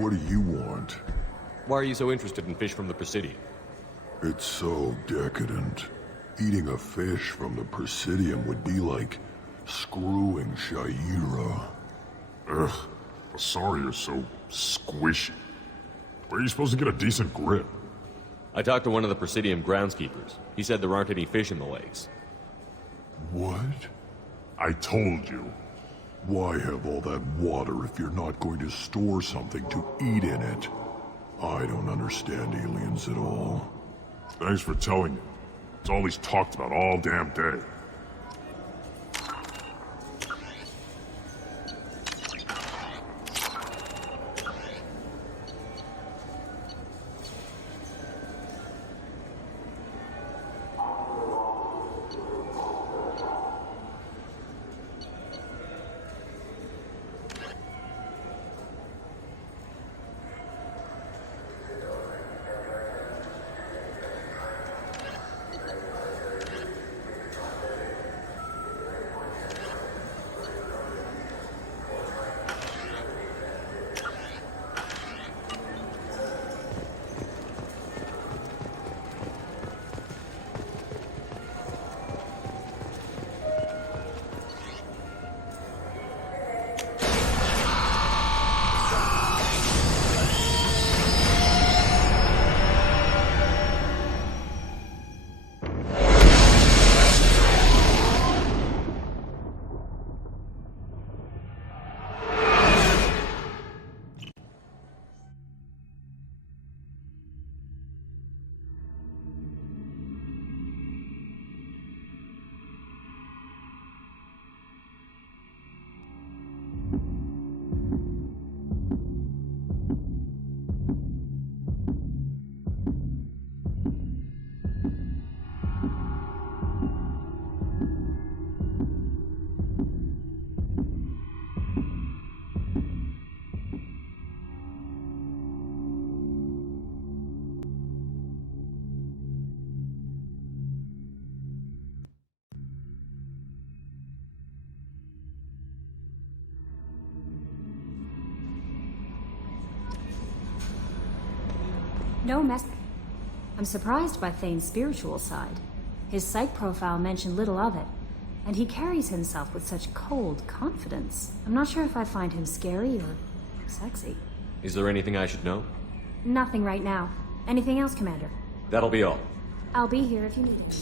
What do you want? Why are you so interested in fish from the Presidium? It's so decadent. Eating a fish from the Presidium would be like screwing Shaira. Ugh, sorry you're so squishy. Where are you supposed to get a decent grip? I talked to one of the Presidium groundskeepers. He said there aren't any fish in the lakes. What? I told you. Why have all that water if you're not going to store something to eat in it? I don't understand aliens at all. Thanks for telling me. It's all he's talked about all damn day. No mess. I'm surprised by Thane's spiritual side. His psych profile mentioned little of it. And he carries himself with such cold confidence. I'm not sure if I find him scary or sexy. Is there anything I should know? Nothing right now. Anything else, Commander? That'll be all. I'll be here if you need me.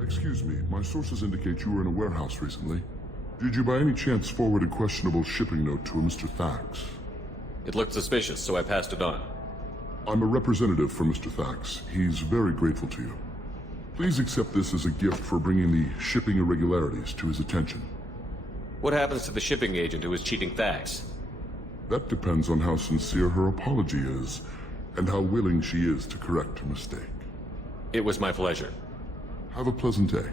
Excuse me, my sources indicate you were in a warehouse recently. Did you by any chance forward a questionable shipping note to a Mr. Thax? It looked suspicious, so I passed it on. I'm a representative for Mr. Thax. He's very grateful to you. Please accept this as a gift for bringing the shipping irregularities to his attention. What happens to the shipping agent who is cheating Thax? That depends on how sincere her apology is, and how willing she is to correct her mistake. It was my pleasure. Have a pleasant day.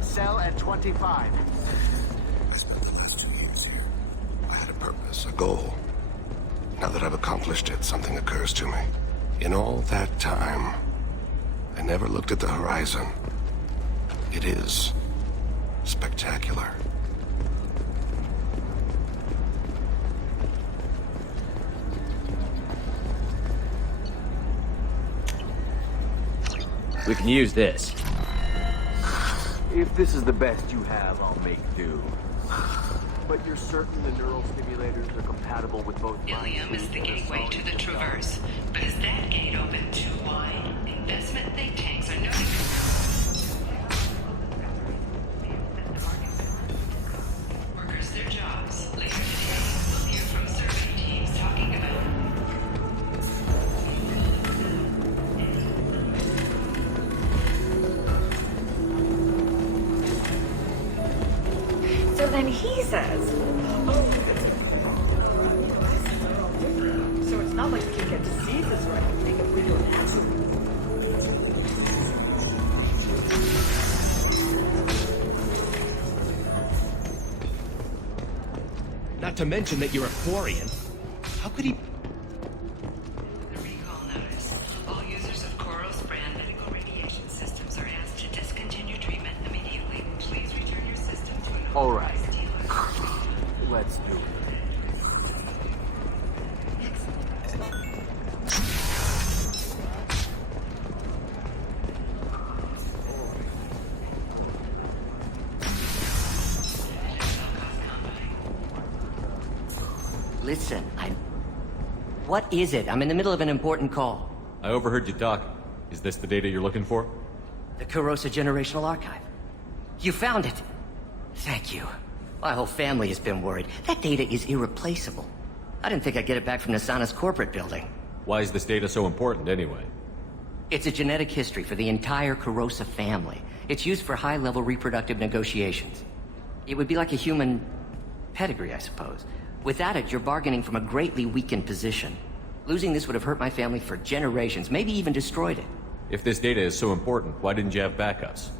Sell at 25. I spent the last 2 years here. I had a purpose, a goal. Now that I've accomplished it, something occurs to me. In all that time, I never looked at the horizon. It is spectacular. We can use this. If this is the best you have, I'll make do. But you're certain the neural stimulators are compatible with both... Ilium is the gateway to the Traverse. But is that gate open too wide? Investment think tanks are noting... Workers their jobs. Later today, we'll hear from survey teams talking about... So then he says, so it's not like we can get to see this right and make it real natural. Not to mention that you're a Quarian. How could he... The recall notice. All users of Koros brand medical radiation systems are asked to discontinue treatment immediately. Please return your system to an... All right. Let's do it. Listen, What is it? I'm in the middle of an important call. I overheard you talking. Is this the data you're looking for? The Kurosa Generational Archive. You found it! Thank you. My whole family has been worried. That data is irreplaceable. I didn't think I'd get it back from Nasana's corporate building. Why is this data so important, anyway? It's a genetic history for the entire Kurosa family. It's used for high-level reproductive negotiations. It would be like a human pedigree, I suppose. Without it, you're bargaining from a greatly weakened position. Losing this would have hurt my family for generations, maybe even destroyed it. If this data is so important, why didn't you have backups?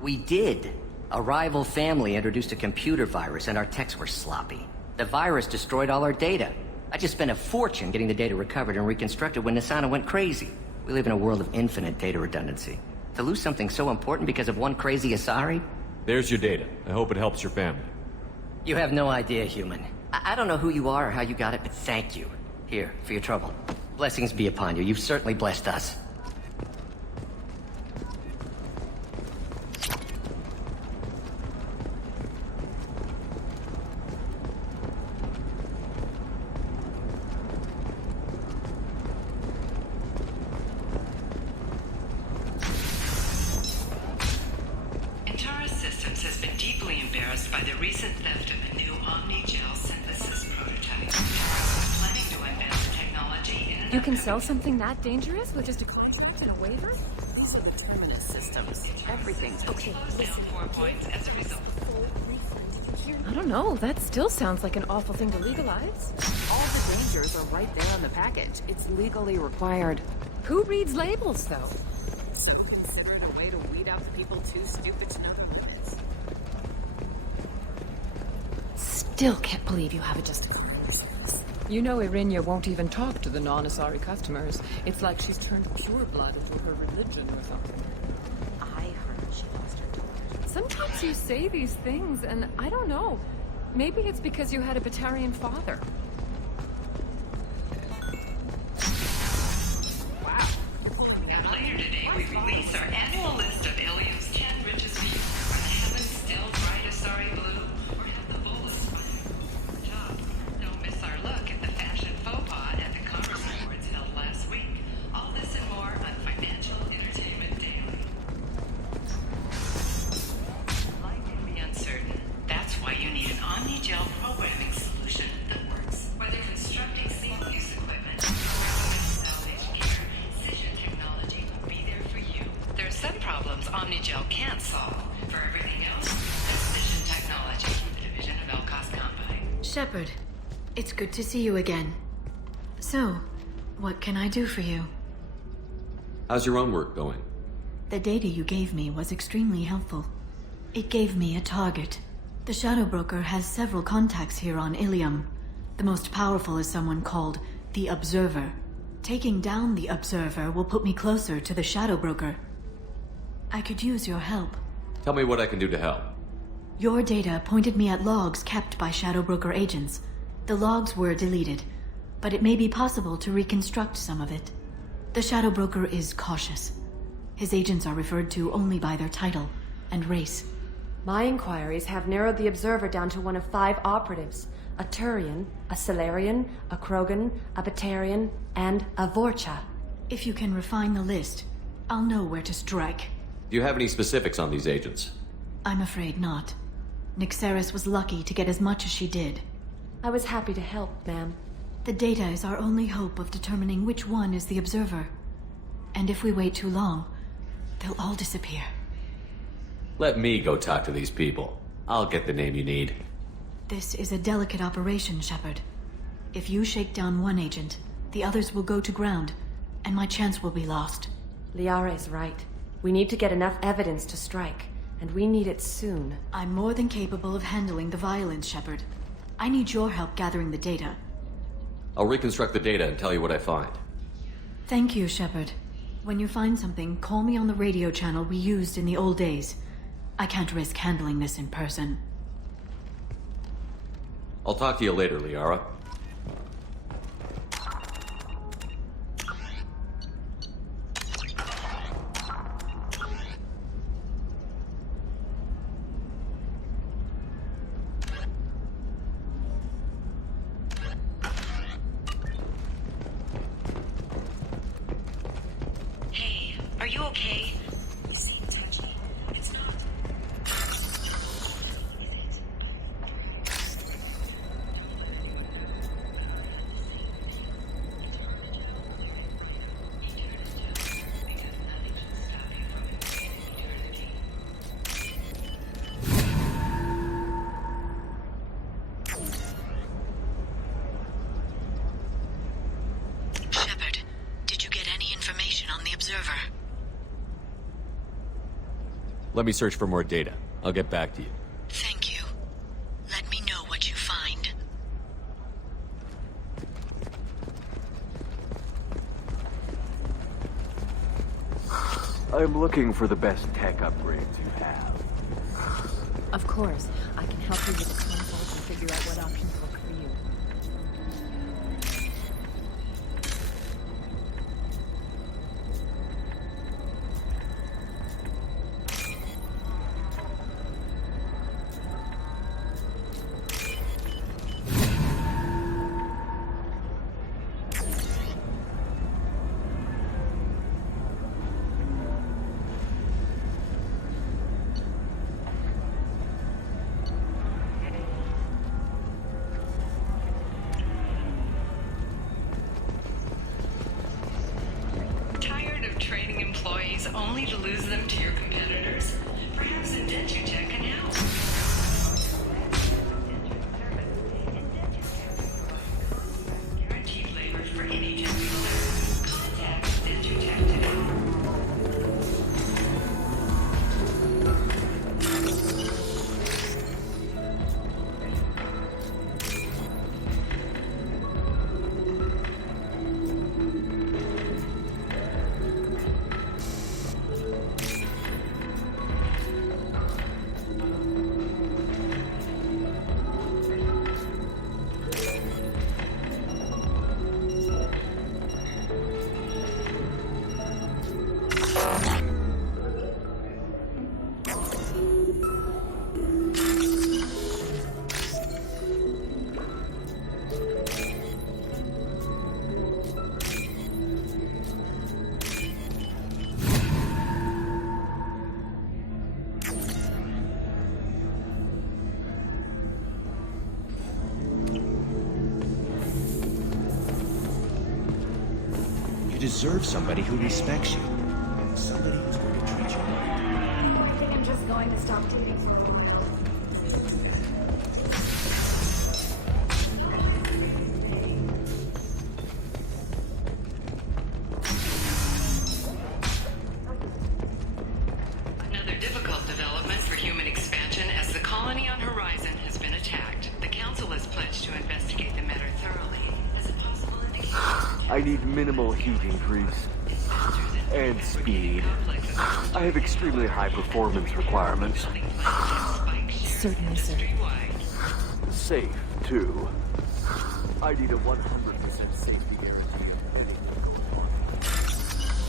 We did. A rival family introduced a computer virus and our techs were sloppy. The virus destroyed all our data. I just spent a fortune getting the data recovered and reconstructed when Nasana went crazy. We live in a world of infinite data redundancy. To lose something so important because of one crazy Asari? There's your data. I hope it helps your family. You have no idea, human. I don't know who you are or how you got it, but thank you. Here, for your trouble. Blessings be upon you. You've certainly blessed us. Intara Systems has been deeply embarrassed by the recent theft of a new Omni-Gel synthesis prototype. Intara was planning to unveil the technology in You can sell something that dangerous with just a contract and a waiver? These are the Terminus systems. Everything's Okay, listen. 4 points as a result. I don't know. That still sounds like an awful thing to legalize. All the dangers are right there on the package. It's legally required. Who reads labels, though? So consider it a way to weed out the people too stupid to know the limits. Still can't believe you have it just... You know Irinia won't even talk to the non-Asari customers. It's like she's turned pureblood into her religion or something. I heard she lost her daughter. Sometimes you say these things, and I don't know. Maybe it's because you had a Batarian father. Wow. Coming up later today, we release our annual list of Ilium's 10 richest people. Are the heavens still bright Asari blue, or have the bullets finally top? Don't miss our look at the fashion faux pas at the Commerce Awards held last week. All this and more on Financial Entertainment Daily. Life can be uncertain. That's why you need an Omni-Gel programming solution that works. Whether constructing single-use equipment or recommending salvage care, Cision technology will be there for you. There are some problems Omni-Gel can't solve. For everything else, that's Cision technology, the division of Elcos Combine. Shepard, it's good to see you again. So, what can I do for you? How's your own work going? The data you gave me was extremely helpful. It gave me a target. The Shadow Broker has several contacts here on Ilium. The most powerful is someone called the Observer. Taking down the Observer will put me closer to the Shadow Broker. I could use your help. Tell me what I can do to help. Your data pointed me at logs kept by Shadow Broker agents. The logs were deleted, but it may be possible to reconstruct some of it. The Shadow Broker is cautious. His agents are referred to only by their title and race. My inquiries have narrowed the Observer down to one of 5 operatives. A Turian, a Solarian, a Krogan, a Batarian, and a Vorcha. If you can refine the list, I'll know where to strike. Do you have any specifics on these agents? I'm afraid not. Nyxeris was lucky to get as much as she did. I was happy to help, ma'am. The data is our only hope of determining which one is the Observer. And if we wait too long, they'll all disappear. Let me go talk to these people. I'll get the name you need. This is a delicate operation, Shepard. If you shake down one agent, the others will go to ground, and my chance will be lost. Liara is right. We need to get enough evidence to strike, and we need it soon. I'm more than capable of handling the violence, Shepard. I need your help gathering the data. I'll reconstruct the data and tell you what I find. Thank you, Shepard. When you find something, call me on the radio channel we used in the old days. I can't risk handling this in person. I'll talk to you later, Liara. okay? You seem touchy. It's not. Shepard, did you get any information on the Observer? Let me search for more data. I'll get back to you. Thank you. Let me know what you find. I'm looking for the best tech upgrades you have. Of course, I can help you with the consoles and figure out what options work for you. Tired of training employees only to lose them to your competitors? Perhaps Indentutech can help. Guaranteed labor for any job. Contact Indentutech today. You deserve somebody who respects you. Somebody who's going to treat you right. I think I'm just going to stop dating for a while. Another difficult development for human expansion as the colony on Horizon has been attacked. The Council has pledged to investigate the matter thoroughly as a possible indication. I need minimal heat increase. And speed. I have extremely high performance requirements. Certainly, sir. Safe, too. I need a 100% safety guarantee of anything going on.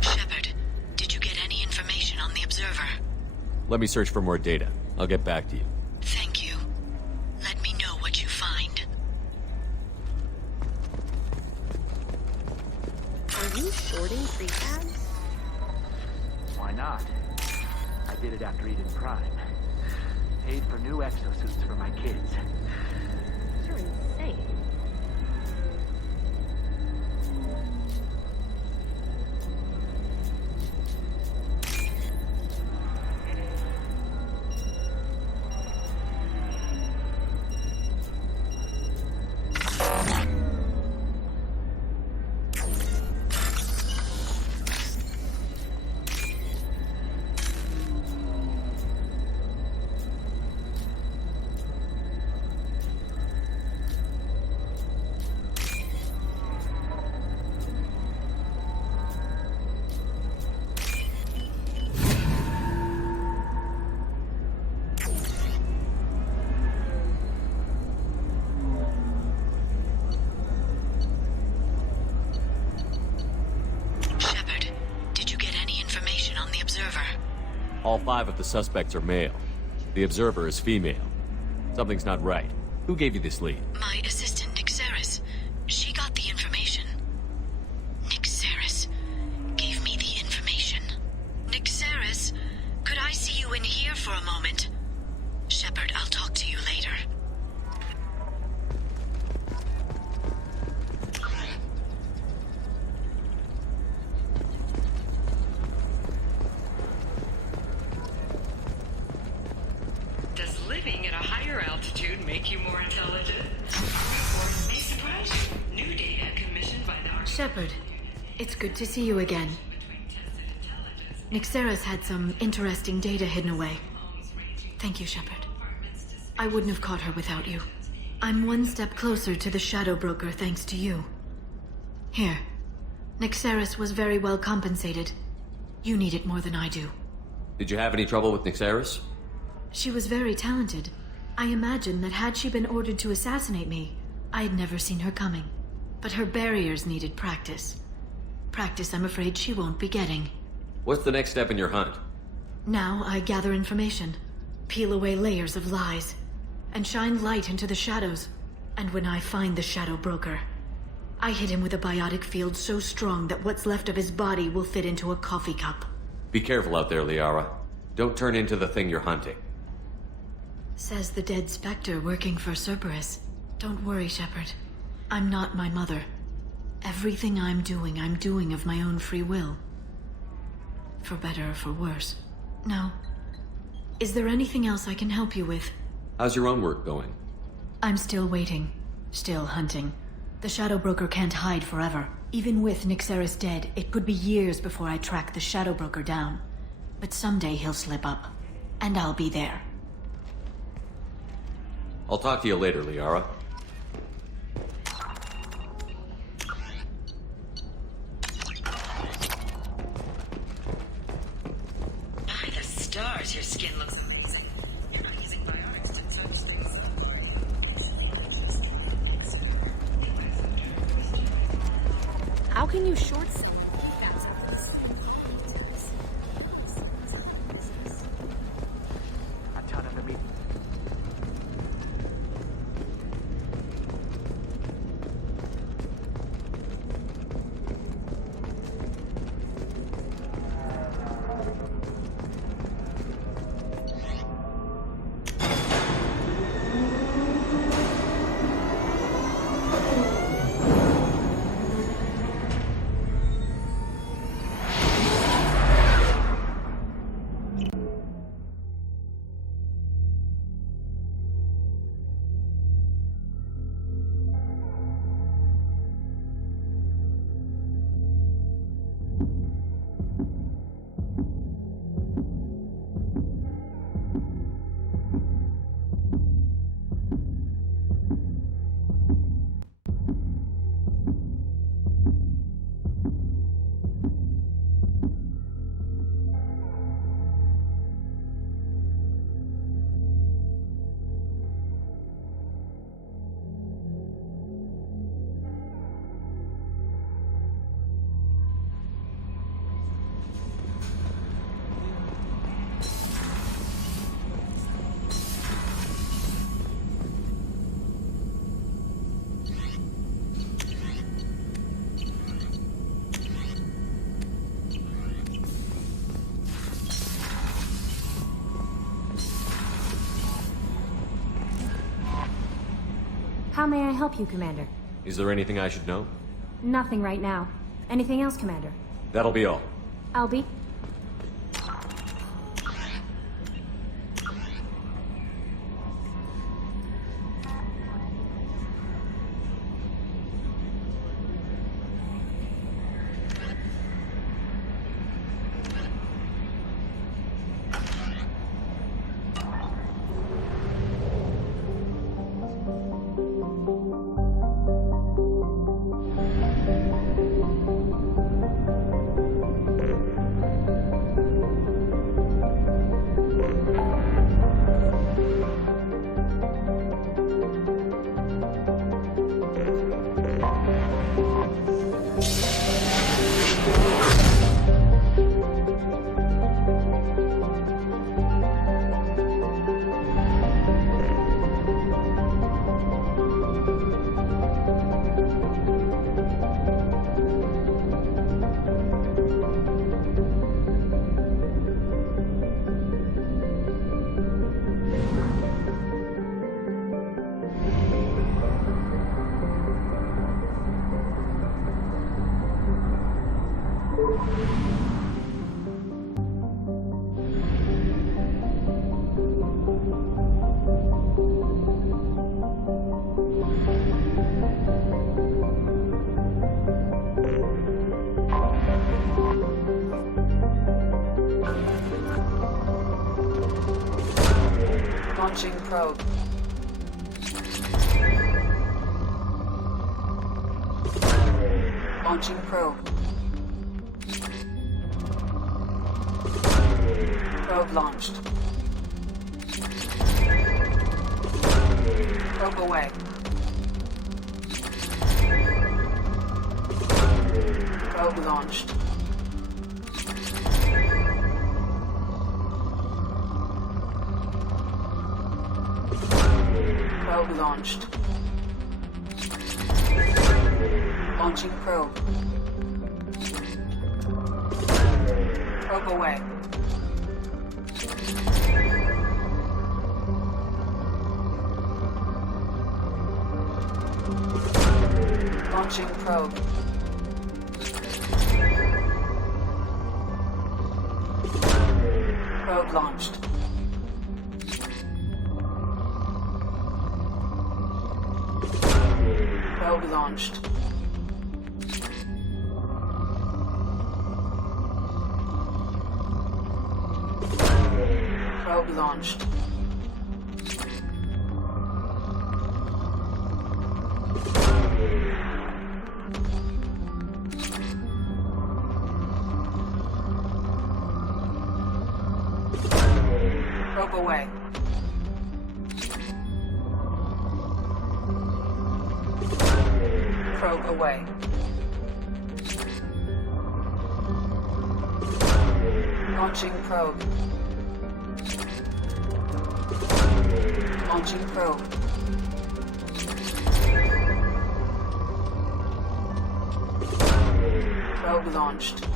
Shepard, did you get any information on the Observer? Let me search for more data. I'll get back to you. Thank you. Let me know what you find. Are you shorting prefabs? Why not? I did it after Eden Prime. Paid for new exosuits for my kids. You're insane. All 5 of the suspects are male. The observer is female. Something's not right. Who gave you this lead? My assistant, Nick Saris. She got the information. Nick Saris gave me the information. Nick Saris, could I see you in here for a moment? Shepard, I'll talk to you later. Does living at a higher altitude make you more intelligent? Or may surprise you. New data commissioned by the Army. Shepard, it's good to see you again. Nick Saris had some interesting data hidden away. Thank you, Shepard. I wouldn't have caught her without you. I'm one step closer to the Shadow Broker thanks to you. Here. Nick Saris was very well compensated. You need it more than I do. Did you have any trouble with Nixaris? She was very talented. I imagine that had she been ordered to assassinate me, I had never seen her coming. But her barriers needed practice. Practice I'm afraid she won't be getting. What's the next step in your hunt? Now I gather information, peel away layers of lies, and shine light into the shadows. And when I find the Shadow Broker, I hit him with a biotic field so strong that what's left of his body will fit into a coffee cup. Be careful out there, Liara. Don't turn into the thing you're hunting. Says the dead Spectre working for Cerberus. Don't worry, Shepard. I'm not my mother. Everything I'm doing of my own free will. For better or for worse. Now, is there anything else I can help you with? How's your own work going? I'm still waiting. Still hunting. The Shadow Broker can't hide forever. Even with Nick Saris dead, it could be years before I track the Shadow Broker down. But someday he'll slip up. And I'll be there. I'll talk to you later, Liara. By the stars, your skin looks amazing. You're not using biotics to touch things. How can you short? How may I help you, Commander? Is there anything I should know? Nothing right now. Anything else, Commander? That'll be all. I'll be... Launching probe. Launching probe. Probe launched. Probe away. Probe launched. Probe launched. Launching probe. Probe away. Launching probe. Probe launched. Probe launched. Probe launched. Probe away. Probe away. Launching probe. Launching probe. Probe launched.